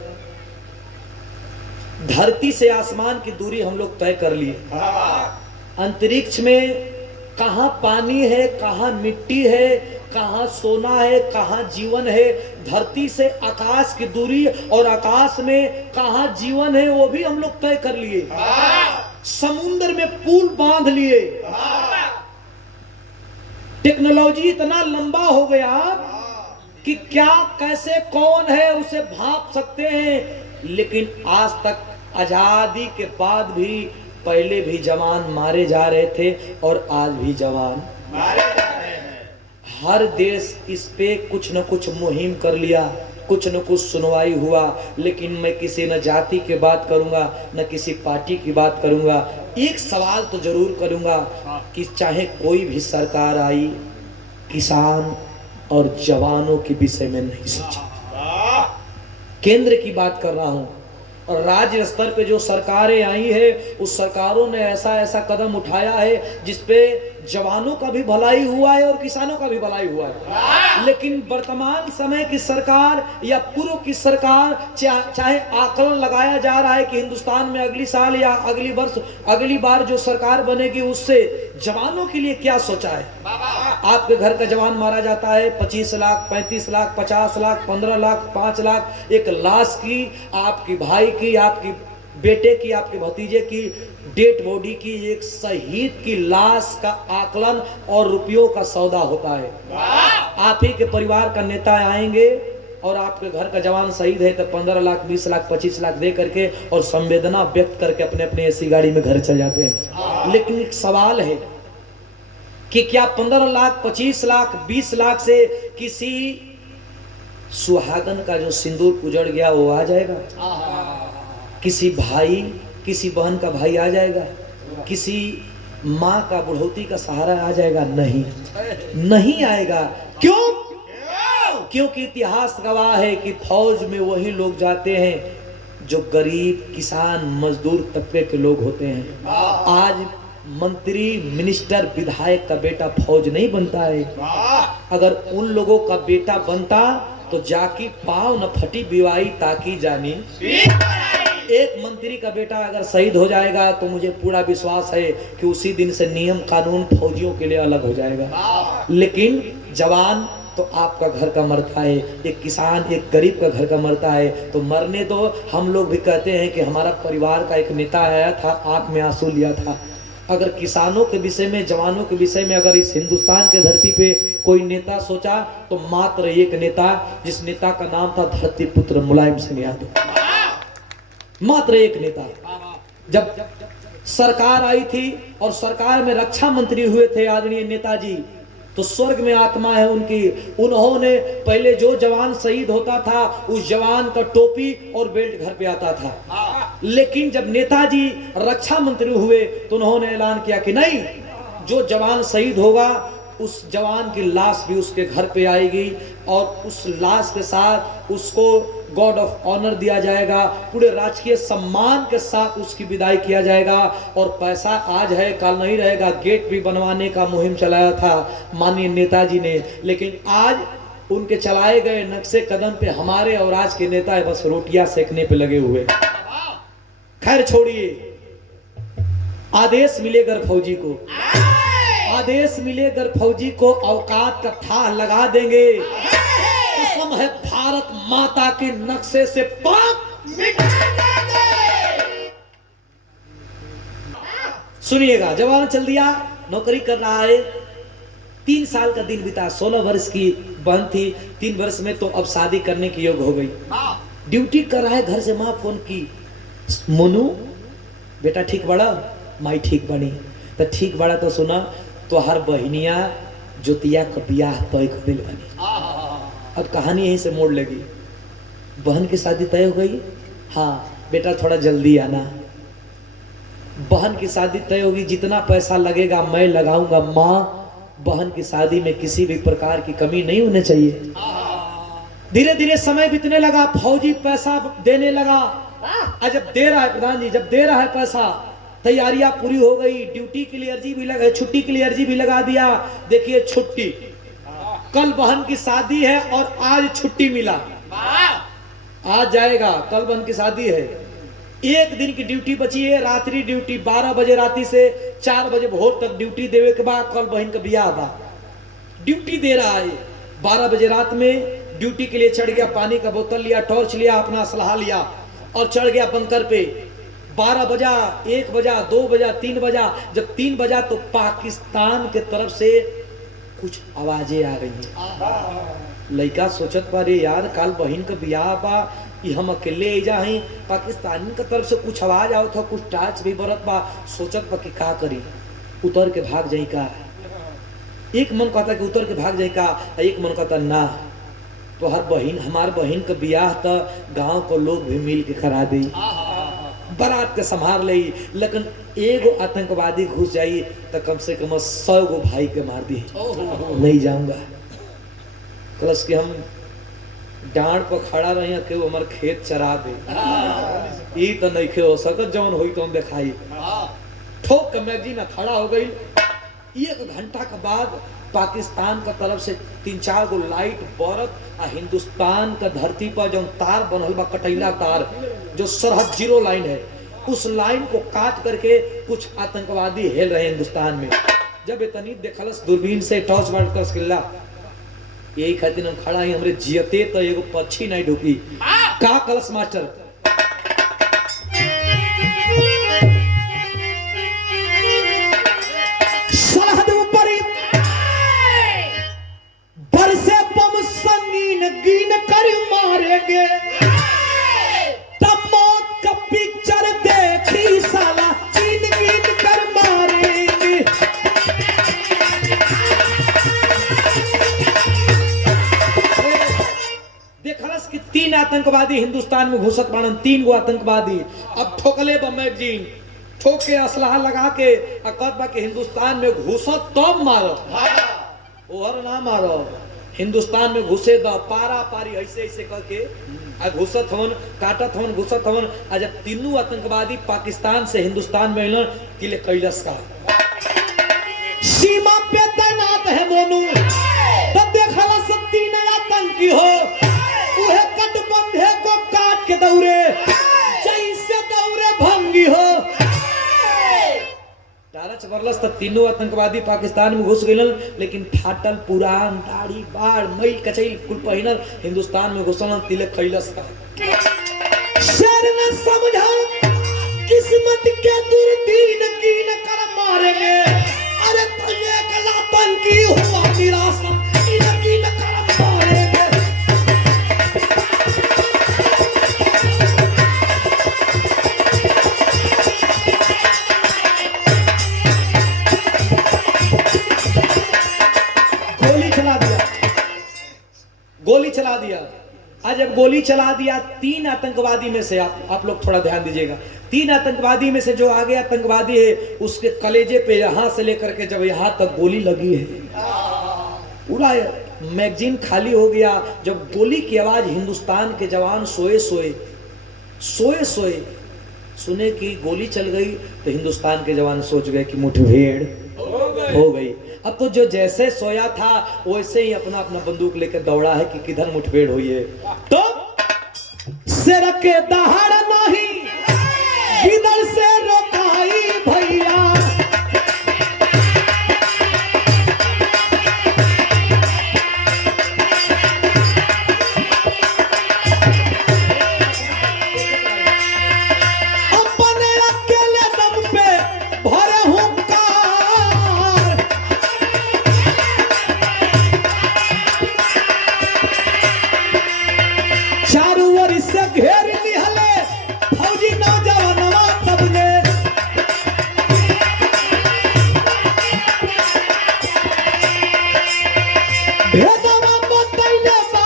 धरती से आसमान की दूरी हम लोग तय कर लिए। अंतरिक्ष में कहाँ पानी है, कहाँ मिट्टी है, कहाँ सोना है, कहाँ जीवन है। धरती से आकाश की दूरी और आकाश में कहाँ जीवन है वो भी हम लोग तय कर लिए। समुद्र में पुल बांध लिए। टेक्नोलॉजी इतना लंबा हो गया कि क्या कैसे कौन है उसे भाप सकते हैं। लेकिन आज तक आजादी के बाद भी, पहले भी जवान मारे जा रहे थे और आज भी जवान मारे जा रहे हैं। हर देश इस पे कुछ न कुछ मुहिम कर लिया, कुछ न कुछ सुनवाई हुआ। लेकिन मैं किसी न जाति की बात करूंगा, न किसी पार्टी की बात करूंगा। एक सवाल तो जरूर करूंगा कि चाहे कोई भी सरकार आई, किसान और जवानों के विषय में नहीं सोची। केंद्र की बात कर रहा हूं और राज्य स्तर पे जो सरकारें आई है, उस सरकारों ने ऐसा कदम उठाया है जिसपे जवानों का भी भलाई हुआ है और किसानों का भी भलाई हुआ है। लेकिन वर्तमान समय की सरकार या पूर्व की सरकार, चाहे आकलन लगाया जा रहा है कि हिंदुस्तान में अगली साल या अगली बार जो सरकार बनेगी उससे जवानों के लिए क्या सोचा है? आपके घर का जवान मारा जाता है, 25 लाख, 35 लाख, 50 लाख, 15 लाख, 5 लाख, एक लाश की, आपकी भाई की, आपकी बेटे की, आपके भतीजे की डेड बॉडी की, एक शहीद की लाश का आकलन और रुपयों का सौदा होता है। आप ही के परिवार का नेता आएंगे और आपके घर का जवान शहीद है तो 15 लाख, 20 लाख, 25 लाख दे करके और संवेदना व्यक्त करके अपने अपने ऐसी गाड़ी में घर चल जाते हैं। लेकिन एक सवाल है कि क्या 15 लाख, 25 लाख, 20 लाख से किसी सुहागन का जो सिंदूर उजड़ गया वो आ जाएगा? किसी भाई, किसी बहन का भाई आ जाएगा? किसी माँ का बुढ़ौती का सहारा आ जाएगा? नहीं, नहीं आएगा। क्यों? क्योंकि इतिहास गवाह है कि फौज में वही लोग जाते हैं जो गरीब, किसान, मजदूर तबके के लोग होते हैं। आज मंत्री, मिनिस्टर, विधायक का बेटा फौज नहीं बनता है। अगर उन लोगों का बेटा बनता तो जाकी पाँव न फटी बिवाई ताकि जानी। एक मंत्री का बेटा अगर शहीद हो जाएगा तो मुझे पूरा विश्वास है कि उसी दिन से नियम कानून फौजियों के लिए अलग हो जाएगा। लेकिन जवान तो आपका घर का मरता है, एक किसान, एक गरीब का घर का मरता है, तो मरने दो। हम लोग भी कहते हैं कि हमारा परिवार का एक नेता आया था, आंख में आंसू लिया था। अगर किसानों के विषय में, जवानों के विषय में अगर इस हिंदुस्तान के धरती पे कोई नेता सोचा तो मात्र एक नेता, जिस नेता का नाम था धरती पुत्र मुलायम सिंह यादव। मात्र एक नेता। जब सरकार आई थी और सरकार में रक्षा मंत्री हुए थे आदरणीय नेताजी, तो स्वर्ग में आत्मा है उनकी, उन्होंने पहले जो जवान शहीद होता था उस जवान का टोपी और बेल्ट घर पे आता था। लेकिन जब नेताजी रक्षा मंत्री हुए तो उन्होंने ऐलान किया कि नहीं, जो जवान शहीद होगा उस जवान की लाश भी उसके घर पे आएगी और उस लाश के साथ उसको गॉड ऑफ ऑनर दिया जाएगा, पूरे राजकीय सम्मान के साथ उसकी विदाई किया जाएगा। और पैसा आज है कल नहीं रहेगा। गेट भी बनवाने का मुहिम चलाया था माननीय नेताजी ने, लेकिन आज उनके चलाए गए नक्शे कदम पे हमारे और आज के नेता बस रोटियां सेकने पे लगे हुए। खैर छोड़िए, आदेश मिलेगा फौजी को, आदेश मिलेगा फौजी को, औकात का था लगा देंगे। कसम है भारत माता के नक्शे से पाक मिटा देंगे। सुनिएगा, जवान चल दिया, नौकरी कर रहा है, 3 साल का दिन बीता, 16 वर्ष की बहन थी, 3 वर्ष में तो अब शादी करने की योग हो गई। ड्यूटी कर रहा है, घर से माँ फोन की, मोनू बेटा ठीक बड़ा? माई ठीक बनी। तो ठीक बड़ा तो सुना, तो हर बहनिया ज्योतिया का ब्याह तय कर दिल बनी। अब कहानी यहीं से मोड़ लगी। बहन की शादी तय हो गई, हाँ बेटा थोड़ा जल्दी आना। बहन की शादी तय होगी, जितना पैसा लगेगा मैं लगाऊंगा, माँ बहन की शादी में किसी भी प्रकार की कमी नहीं होनी चाहिए। धीरे धीरे समय बीतने लगा, फौजी पैसा देने लगा। जब दे रहा है प्रधान जी, जब दे रहा है पैसा, तैयारियां पूरी हो गई, ड्यूटी के लिए अर्जी भी लगा, छुट्टी के लिए अर्जी भी लगा दिया। देखिए छुट्टी, कल बहन की शादी है और आज छुट्टी मिला, आज जाएगा, कल बहन की शादी है। 1 दिन की ड्यूटी बची है, रात्रि ड्यूटी, 12 बजे रात्रि से 4 बजे भोर तक ड्यूटी देवे के बाद कल बहन का ब्याह बा। ड्यूटी दे रहा है, 12 बजे रात में ड्यूटी के लिए चढ़ गया, पानी का बोतल लिया, टॉर्च लिया, अपना असलहा लिया और चढ़ गया बंकर पे। 12 बजा, 1 बजा, 2 बजा, 3 बजा। जब 3 बजा तो पाकिस्तान के तरफ से कुछ आवाजें आ रही हैं। लड़का सोचत पारे यार काल बहन का ब्याह बा, कि हम अकेले जा ही, पाकिस्तान की तरफ से कुछ आवाज आओ था, कुछ टाच भी बरत बा। सोचत बा कि का करी, उतर के भाग जाई का। एक मन कहता कि उतर के भाग जाई का, एक मन कहता ना, तो हर बहन, हमार बहन का ब्याह तो गांव को लोग भी मिल के करा दी, बारात के संभाल ली। लेकिन एगो आतंकवादी घुस जाई तो कम से कम 100 गो भाई के मार दी। नहीं जाऊंगा। कलश के हम डांड पर खड़ा रही के हमार खेत चरा दे, ई तो नहीं खे हो सकत, जौन हुई तो हम दिखाई। ठोक के मैगजीन खड़ा हो गई। 1 घंटा के बाद पाकिस्तान का तरफ से 3-4 गो लाइट बरत आ हिंदुस्तान का धरती पर जो तार बनल बा, कटैला तार, जो सरहद 0 लाइन है, उस लाइन को काट करके कुछ आतंकवादी हेल रहे हिंदुस्तान में। जब इतनी देखलस दूरबीन से टॉर्च मार कर किल्ला यही खातिर हम खड़ा ही हमरे जियते तो एगो पक्षी नहीं ढुकी का कलस मास्टर सलहद ऊपरी बरसे बम संगीन गिन कर मारेंगे तब मौत का पिक्चर देखी साला चीन गिन कर मारेंगे देखलस कि 3 आतंकवादी हिंदुस्तान में घुसत बाड़न 3 गो आतंकवादी अब ठोकले बम मैगजीन ठोक के असलहा लगा के अकद बा के हिंदुस्तान में घुसत तब मारो ओहर ना मारो हिंदुस्तान में घुसे द पारा पारी ऐसे ऐसे करके आ घुसत हवन काटत हवन घुसत हवन आ जब तीनों आतंकवादी पाकिस्तान से हिंदुस्तान में अइलन किले कैलाश का सीमा पे तैनात है मोनू तब देखला सब 3 आतंकी हो उहे कटबंधे को काट के दौड़े जैसे दौड़े भंगी हो टारच बरलस तो तीनों आतंकवादी पाकिस्तान में घुस गइलन लेकिन फाटल पुरान दाढ़ी बाढ़ मैल कचैल कुल पहिनल हिंदुस्तान में घुसलन तिलक कैलाश का शेर न समझा किस्मत के दुर्दीन कीन कर मारेंगे अरे तुझे कलापन की हुआ निराशा इन कीन कर मारेंगे गोली चला दिया आज जब गोली चला दिया 3 आतंकवादी में से आप लोग थोड़ा ध्यान दीजिएगा 3 आतंकवादी में से जो आगे आतंकवादी है उसके कलेजे पे यहां से लेकर के जब यहां तक गोली लगी है पूरा मैगजीन खाली हो गया जब गोली की आवाज हिंदुस्तान के जवान सोए सोए सुने कि गोली चल गई तो हिंदुस्तान के जवान सोच गए कि मुठभेड़ हो गई अब तो जो जैसे सोया था वैसे ही अपना अपना बंदूक लेकर दौड़ा है कि किधर मुठभेड़ हुई है तो सिर के दहाड़ नहीं किधर से रोकाई भैया अपने अकेले दम पे भरे हूं से घेर लिहले फौजी नौजवानवा तब ने भेदवा बतैले बा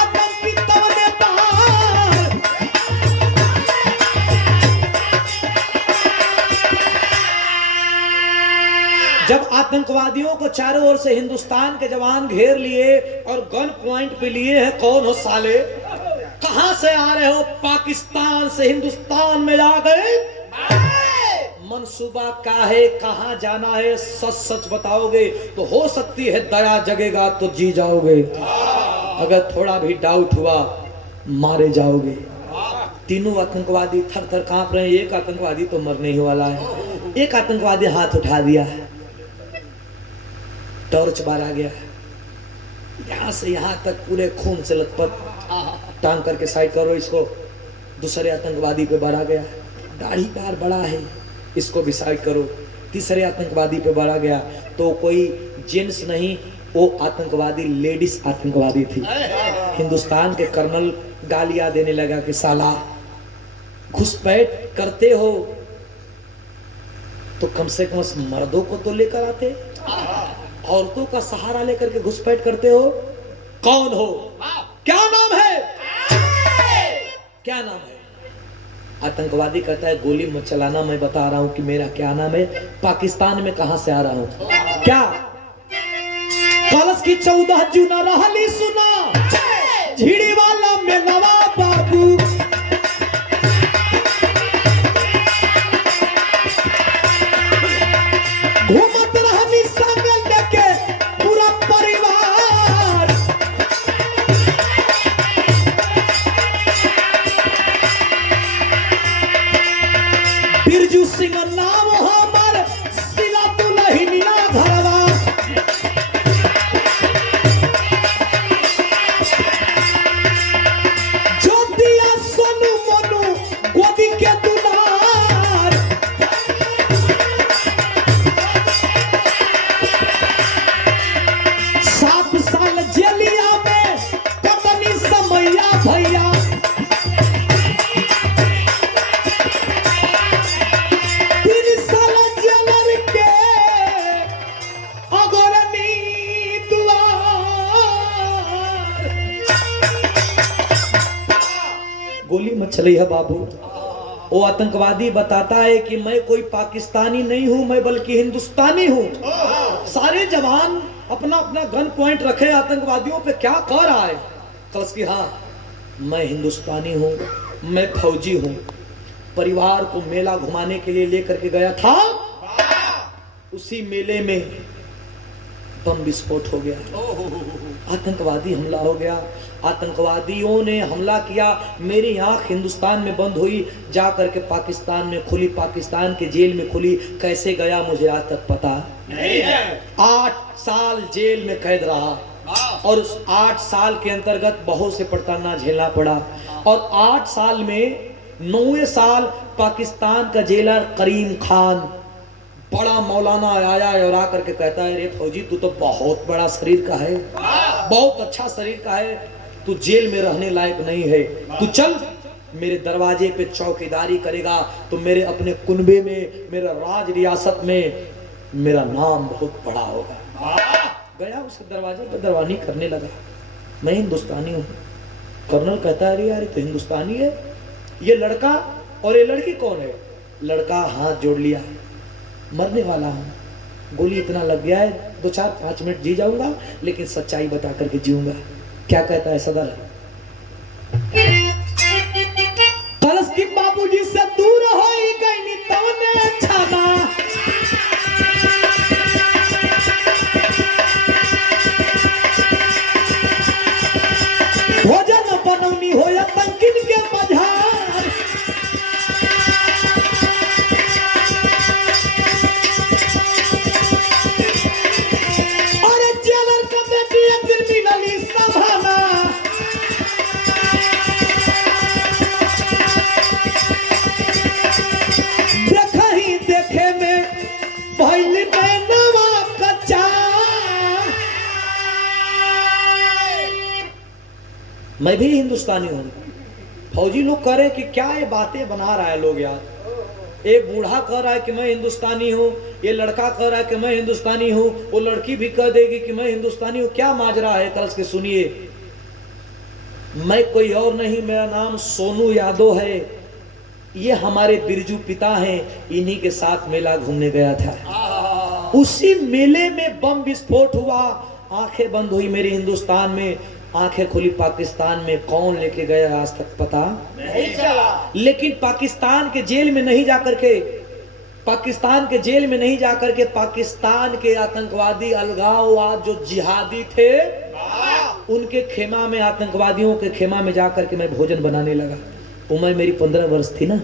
आतंकी तवने बाहर जब आतंकवादियों को चारों ओर से हिंदुस्तान के जवान घेर लिए और गन पॉइंट पे लिए हैं कौन हो साले कहां से आ रहे हो पाकिस्तान से हिंदुस्तान में आ गए मंसूबा क्या है कहां जाना है सच सच बताओगे तो हो सकती है दया जगेगा तो जी जाओगे अगर थोड़ा भी डाउट हुआ मारे जाओगे तीनों आतंकवादी थर थर कांप रहे हैं एक आतंकवादी तो मरने ही वाला है एक आतंकवादी हाथ उठा दिया टॉर्च बार आ गया यहां से यहां तक पूरे खून से लथपथ टांग करके साइड करो इसको दूसरे आतंकवादी पे बढ़ा गया दाढ़ी बार बड़ा है इसको भी साइड करो तीसरे आतंकवादी पे बढ़ा गया तो कोई जेंट्स नहीं वो आतंकवादी लेडीज आतंकवादी थी हिंदुस्तान के कर्नल गालियां देने लगा कि साला घुसपैठ करते हो तो कम से कम मर्दों को तो लेकर आते औरतों का सहारा लेकर के घुसपैठ करते हो कौन हो क्या नाम है क्या नाम है आतंकवादी कहता है गोली मत चलाना मैं बता रहा हूं कि मेरा क्या नाम है पाकिस्तान में कहां से आ रहा हूं क्या कलश की 14 जूना रहली सुना झीड़ी वाला में नवाब बाबू घूमत रहनी संग लेके पूरा परिवार बिरजू सिंह नाम हमर सिला दुलहिनिया गोली मत चली है बाबू। वो आतंकवादी बताता है कि मैं कोई पाकिस्तानी नहीं हूं, मैं बल्कि हिंदुस्तानी हूं। सारे जवान अपना अपना गन पॉइंट रखे आतंकवादियों पे, क्या कर रहा है? कस की हाँ, मैं हिंदुस्तानी हूं, मैं फौजी हूं। परिवार को मेला घुमाने के लिए लेकर के गया था, उसी मेले में बम विस्फोट हो गया, आतंकवादी हमला हो गया। आतंकवादियों ने हमला किया, मेरी आंख हिंदुस्तान में बंद हुई, जा करके पाकिस्तान में खुली, पाकिस्तान के जेल में खुली। कैसे गया मुझे आज तक पता नहीं है। 8 साल जेल में कैद रहा और उस 8 साल के अंतर्गत बहुत से पड़ताना झेलना पड़ा। और 8 साल में 9वें साल पाकिस्तान का जेलर करीम खान, बड़ा मौलाना आया और आकर के कहता है, रे फौजी तू तो बहुत बड़ा शरीर का है, बहुत अच्छा शरीर का है, तू जेल में रहने लायक नहीं है, तू चल मेरे दरवाजे पे चौकीदारी करेगा तो मेरे अपने कुनबे में, मेरा राज रियासत में मेरा नाम बहुत बड़ा होगा। गया उसके दरवाजे पे दरवानी करने लगा, मैं हिंदुस्तानी हूँ। कर्नल कहता है, अरे यार तो हिंदुस्तानी है, ये लड़का और ये लड़की कौन है? लड़का हाथ जोड़ लिया, मरने वाला हूँ, गोली इतना लग गया है, 2-4-5 मिनट जी जाऊंगा लेकिन सच्चाई बता करके जीऊंगा। क्या कहता है सदर? कलश की बाबूजी से दूर हो गई तवने छाबा, भोजन बनौनी हो या तंकिन के बाजार, अरे जेलर का बेटी एक दिन मिलली सभाना, देखा ही देखे में भइल नवा कच्चा। मैं भी हिंदुस्तानी हूँ। फौजी लोग कह रहे कि क्या ये बातें बना रहा है लोग यार। एक बूढ़ा कह रहा है कि मैं हिंदुस्तानी हूँ, ये लड़का कह रहा है कि मैं हिंदुस्तानी हूँ, वो लड़की भी कह देगी कि मैं हिंदुस्तानी हूँ। क्या माजरा है? कलश के सुनिए, मैं कोई और नहीं, मेरा नाम सोनू यादव है, ये हमारे बिरजू पिता हैं, इन्हीं के साथ मेला घूमने गया था। उसी मेले में बम विस्फोट हुआ, आंखें बंद हुई मेरी हिंदुस्तान में, आंखें खुली पाकिस्तान में। कौन लेके गया आज तक पता नहीं चला। लेकिन पाकिस्तान के जेल में नहीं जाकर के, पाकिस्तान के जेल में नहीं जाकर के, पाकिस्तान के आतंकवादी अलगाववाद जो जिहादी थे, उनके खेमा में, आतंकवादियों के खेमा में जाकर के मैं भोजन बनाने लगा। उम्र मेरी 15 वर्ष थी ना,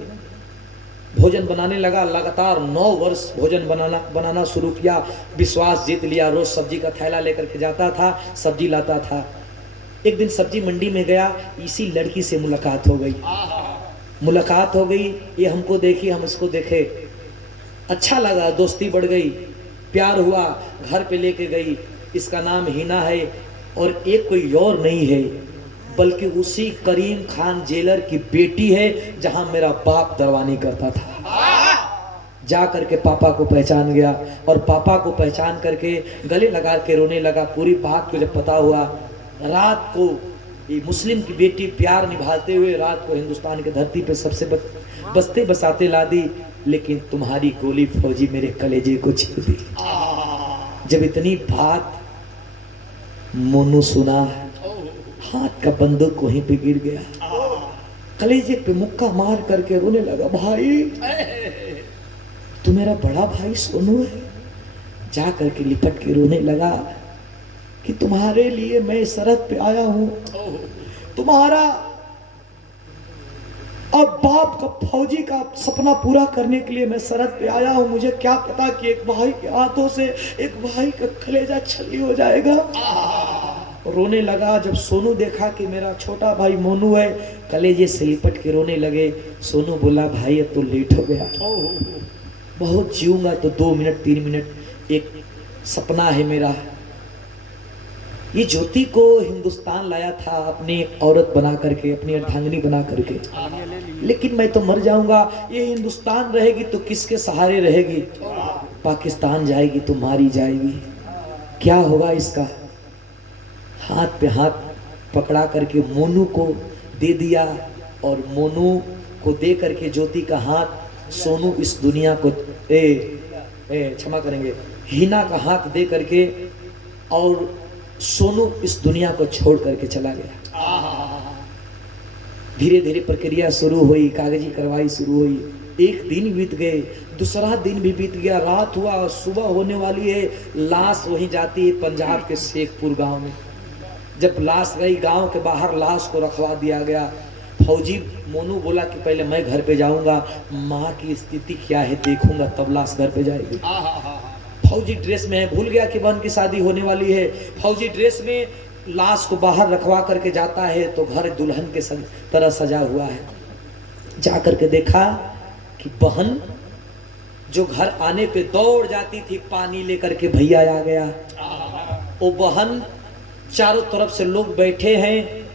भोजन बनाने लगा। लगातार 9 वर्ष भोजन बनाना शुरू किया, विश्वास जीत लिया। रोज सब्जी का थैला लेकर के जाता था, सब्जी लाता था। एक दिन सब्जी मंडी में गया, इसी लड़की से मुलाकात हो गई। मुलाकात हो गई, ये हमको देखी, हम इसको देखे, अच्छा लगा, दोस्ती बढ़ गई, प्यार हुआ, घर पे लेके गई। इसका नाम हिना है और एक कोई और नहीं है बल्कि उसी करीम खान जेलर की बेटी है जहां मेरा बाप दरवानी करता था। जा करके पापा को पहचान गया और पापा को पहचान करके गले लगा के रोने लगा। पूरी बात को जब पता हुआ, रात को ये मुस्लिम की बेटी प्यार निभाते हुए रात को हिंदुस्तान की धरती पे सबसे बसते बसाते ला दी। लेकिन तुम्हारी गोली फौजी मेरे कलेजे को छीन दी। जब इतनी बात मोनू सुना, हाथ का बंदूक वहीं पे गिर गया, कलेजे पे मुक्का मार करके रोने लगा। भाई तू मेरा बड़ा भाई सोनू है। जा करके लिपट के रोने लगा कि तुम्हारे लिए मैं सरहद पे आया हूं, तुम्हारा और बाप का, फौजी का सपना पूरा करने के लिए मैं सरहद पे आया हूं। मुझे क्या पता कि एक भाई के हाथों से एक भाई का कलेजा छल्ली हो जाएगा। रोने लगा। जब सोनू देखा कि मेरा छोटा भाई मोनू है, कलेजे से लिपट के रोने लगे। सोनू बोला, भाई अब तो लेट हो गया, बहुत जीऊंगा तो 2 मिनट 3 मिनट, एक सपना है मेरा। ये ज्योति को हिंदुस्तान लाया था अपनी औरत बना करके, अपनी अर्धांगिनी बना करके, लेकिन मैं तो मर जाऊंगा। ये हिंदुस्तान रहेगी तो किसके सहारे रहेगी? पाकिस्तान जाएगी तो मारी जाएगी। क्या होगा इसका? हाथ पे हाथ पकड़ा करके मोनू को दे दिया। और मोनू को दे करके ज्योति का हाथ सोनू इस दुनिया को क्षमा करेंगे, हिना का हाथ दे करके और सोनू इस दुनिया को छोड़ करके चला गया। धीरे धीरे प्रक्रिया शुरू हुई, कागजी कार्रवाई शुरू हुई। एक दिन बीत गए, दूसरा दिन भी बीत गया, रात हुआ, सुबह होने वाली है। लाश वहीं जाती है पंजाब के शेखपुर गांव में। जब लाश गई गांव के बाहर, लाश को रखवा दिया गया। फौजी मोनू बोला कि पहले मैं घर पे जाऊंगा, माँ की स्थिति क्या है देखूंगा, तब लाश घर पे जाएगी। फौजी ड्रेस में है, भूल गया कि बहन की शादी होने वाली है। फौजी ड्रेस में लाश को बाहर रखवा करके जाता है तो घर दुल्हन के तरह सजा हुआ है। जा करके देखा कि बहन जो घर आने पे दौड़ जाती थी पानी लेकर के, भैया आ गया। वो बहन, चारों तरफ से लोग बैठे हैं,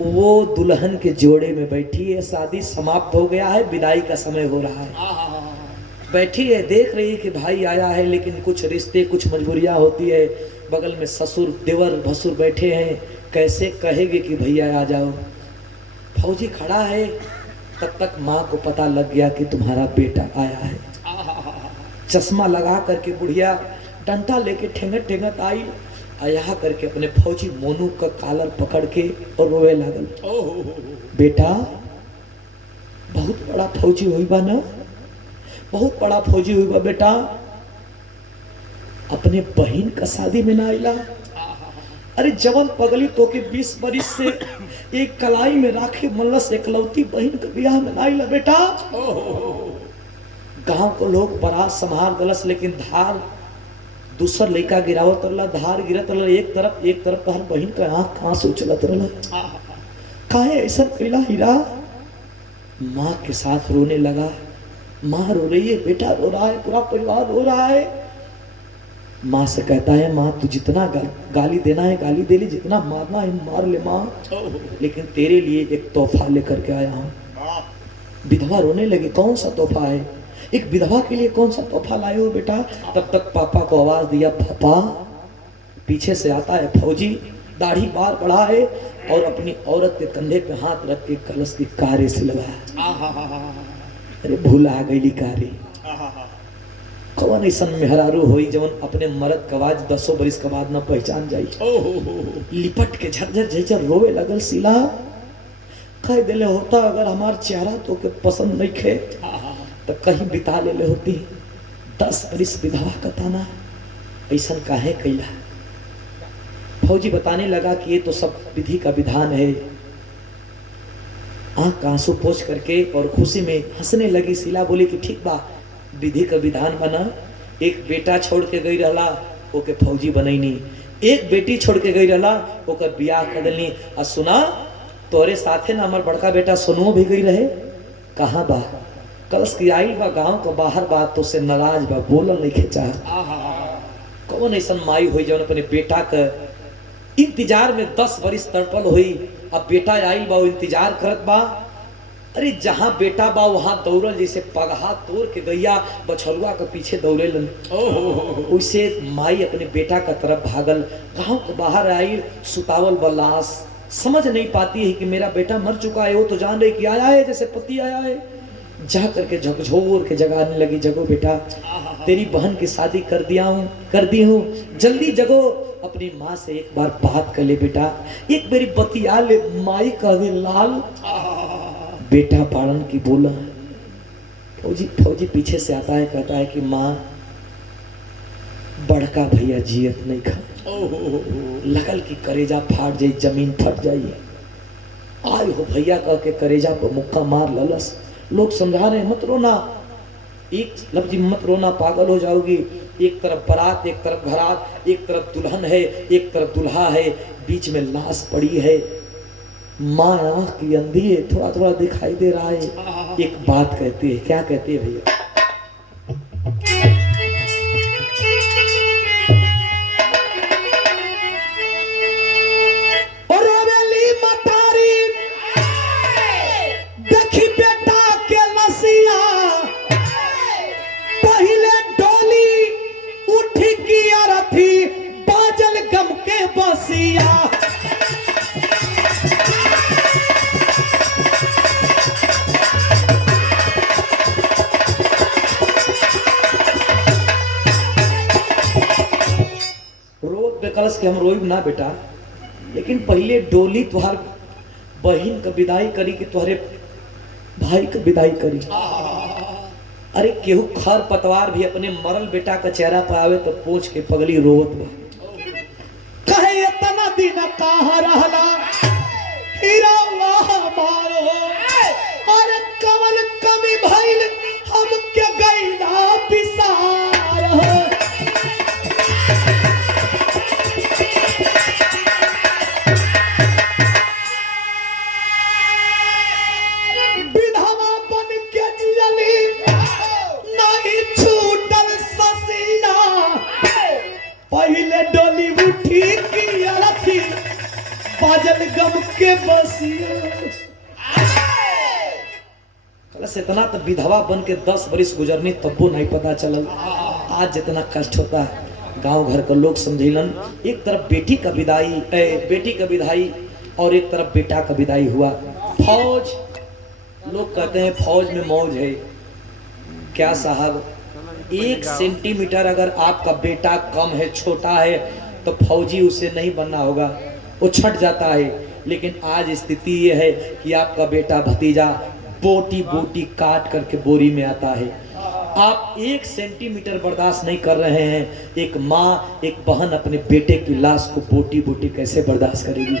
वो दुल्हन के जोड़े में बैठी है। शादी समाप्त हो गया है, विदाई का समय हो रहा है। बैठी है, देख रही है कि भाई आया है, लेकिन कुछ रिश्ते, कुछ मजबूरियां होती है। बगल में ससुर, देवर, भसुर बैठे हैं, कैसे कहेंगे कि भैया आ जाओ। फौजी खड़ा है, तब तक माँ को पता लग गया कि तुम्हारा बेटा आया है। चश्मा लगा करके बुढ़िया डंडा लेके ठेंगत ठेंगत आई, आया करके अपने फौजी मोनू का कॉलर पकड़ के और रोए लागल। बेटा बहुत बड़ा फौजी हुई बा ना, बहुत बड़ा फौजी हुई बा बेटा, अपने बहन का शादी में ना आइला। अरे जवन पगली तो के 20 बरिस से एक कलाई में राखे मल्लस एकलौती बहन के ब्याह में ना आइला बेटा। गांव को लोग बारात संभाल दलस, लेकिन धार दूसर लड़का गिरावत रहला, धार गिरत रहला एक तरफ तहर बहन का आँख कहाँ से उछलत रहला। काहे ऐसा कैला हीरा? माँ के साथ रोने लगा। माँ रो रही है, बेटा रो रहा है, पूरा परिवार रो रहा है। माँ से कहता है, माँ तू जितना गाली देना है गाली दे ले, जितना मारना है मार ले माँ, लेकिन तेरे लिए एक तोहफा लेकर के आया हूँ। विधवा रोने लगी, कौन सा तोहफा है? एक विधवा के लिए कौन सा तोहफा लाए हो बेटा? तब तक पापा को आवाज दिया, पापा। पीछे से आता है फौजी, दाढ़ी बार बढ़ा है और अपनी औरत के कंधे पे हाथ रख के कलश की कारे से लगाया। अरे भूला गई कारे। कौन ऐसा मेहरारू होई जवन अपने मर्द कवाज 10 बरिस के बाद न पहचान जाई। लिपट के झरझर झरझर रोवे लगल। सिला कह दिले होता, अगर हमार चेहरा तो के पसंद नहीं खे तो कहीं बिता ले होती। 10 बरिस विधवा का ताना, ऐसा काहे कैला? फौजी बताने लगा कि ये तो सब विधि का विधान है। आंख आंसू पोंछ करके और खुशी में हंसने लगी। शीला बोली कि ठीक बा, विधि का विधान बना। एक बेटा छोड़ के गई रहला, ओके फौजी बनैनी। एक बेटी छोड़ के गई रहला, ओकर बियाह कर देनी। आ सुना, तोरे साथे ना हमार बड़का बेटा सोनुओ भी गई रहे। कहाँ बा? कलश की आई बा, गांव का बाहर बा, तो से नाराज बा, बोलल नहीं खेचा। कौन ऐसा माई हुई जौन अपने बेटा का इंतजार में 10 बरिस तड़पल हुई। अब बेटा आई बा, इंतजार करत बा। अरे जहाँ बेटा बा वहां दौड़ल, जैसे पगहा तोड़ के गैया बछरुआ के पीछे दौड़ेलन। उसे माई अपने बेटा का तरफ भागल। गांव के बाहर आई, सुतावल बलास, समझ नहीं पाती है कि मेरा बेटा मर चुका है। वो तो जान रही कि आया है, जैसे पति आया है। जा करके झकझोर के जगाने लगी, जगो बेटा, तेरी बहन की शादी कर दी हूँ, जल्दी जगो। अपनी माँ से एक बार बात कर ले बेटा, एक मेरी बतिया ले। माई कह दे लाल, बेटा पालन की बोला। फौजी पीछे से आता है, कहता है कि माँ बड़का भैया जियत नहीं खा। लगल की करेजा फाट जाई, जमीन फट जाइए। आय हो भैया कह के करेजा पर मुक्का मार ललस। लोग समझा रहे मत रोना, एक लफ्ज मत रोना, पागल हो जाओगी। एक तरफ बारात, एक तरफ घरात, एक तरफ दुल्हन है, एक तरफ दुल्हा है, बीच में लाश पड़ी है। माँ आँख की अंधी है, थोड़ा थोड़ा दिखाई दे रहा है। एक बात कहती है, क्या कहती है भैया? कलश के हम रोइब ना बेटा, लेकिन पहले डोली तुहार बहन का विदाई करी कि तुहरे भाई का विदाई करी। अरे केहू खर पतवार भी अपने मरल बेटा का चेहरा पर आवे तो पूछ के पगली रोवत बा। कहे इतना दिन कहाँ रहला हीरा वाह मारो, और कमल कमी भइल हम के गईला पिसार हो। विधवा बन के जियली नहीं छूटल ससिया, पहले डोली उठी की अरथी बाजल गम के बसिया। कलश इतना तो विधवा बन के 10 बरिस गुजरनी तब्बो नहीं पता चलल। आज जितना कष्ट होता है गांव घर का लोग समझिलन। एक तरफ बेटी का विदाई और एक तरफ बेटा का विदाई हुआ। फौज, लोग कहते हैं फौज में मौज है। क्या साहब, 1 सेंटीमीटर अगर आपका बेटा कम है, छोटा है, तो फौजी उसे नहीं बनना होगा, वो छट जाता है। लेकिन आज स्थिति ये है कि आपका बेटा भतीजा बोटी बोटी काट करके बोरी में आता है। आप 1 सेंटीमीटर बर्दाश्त नहीं कर रहे हैं। एक माँ, एक बहन अपने बेटे की लाश को बोटी बोटी कैसे बर्दाश्त करेगी?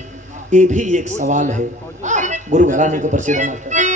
ये भी एक सवाल है। गुरु घराने को परिचय बनाता है।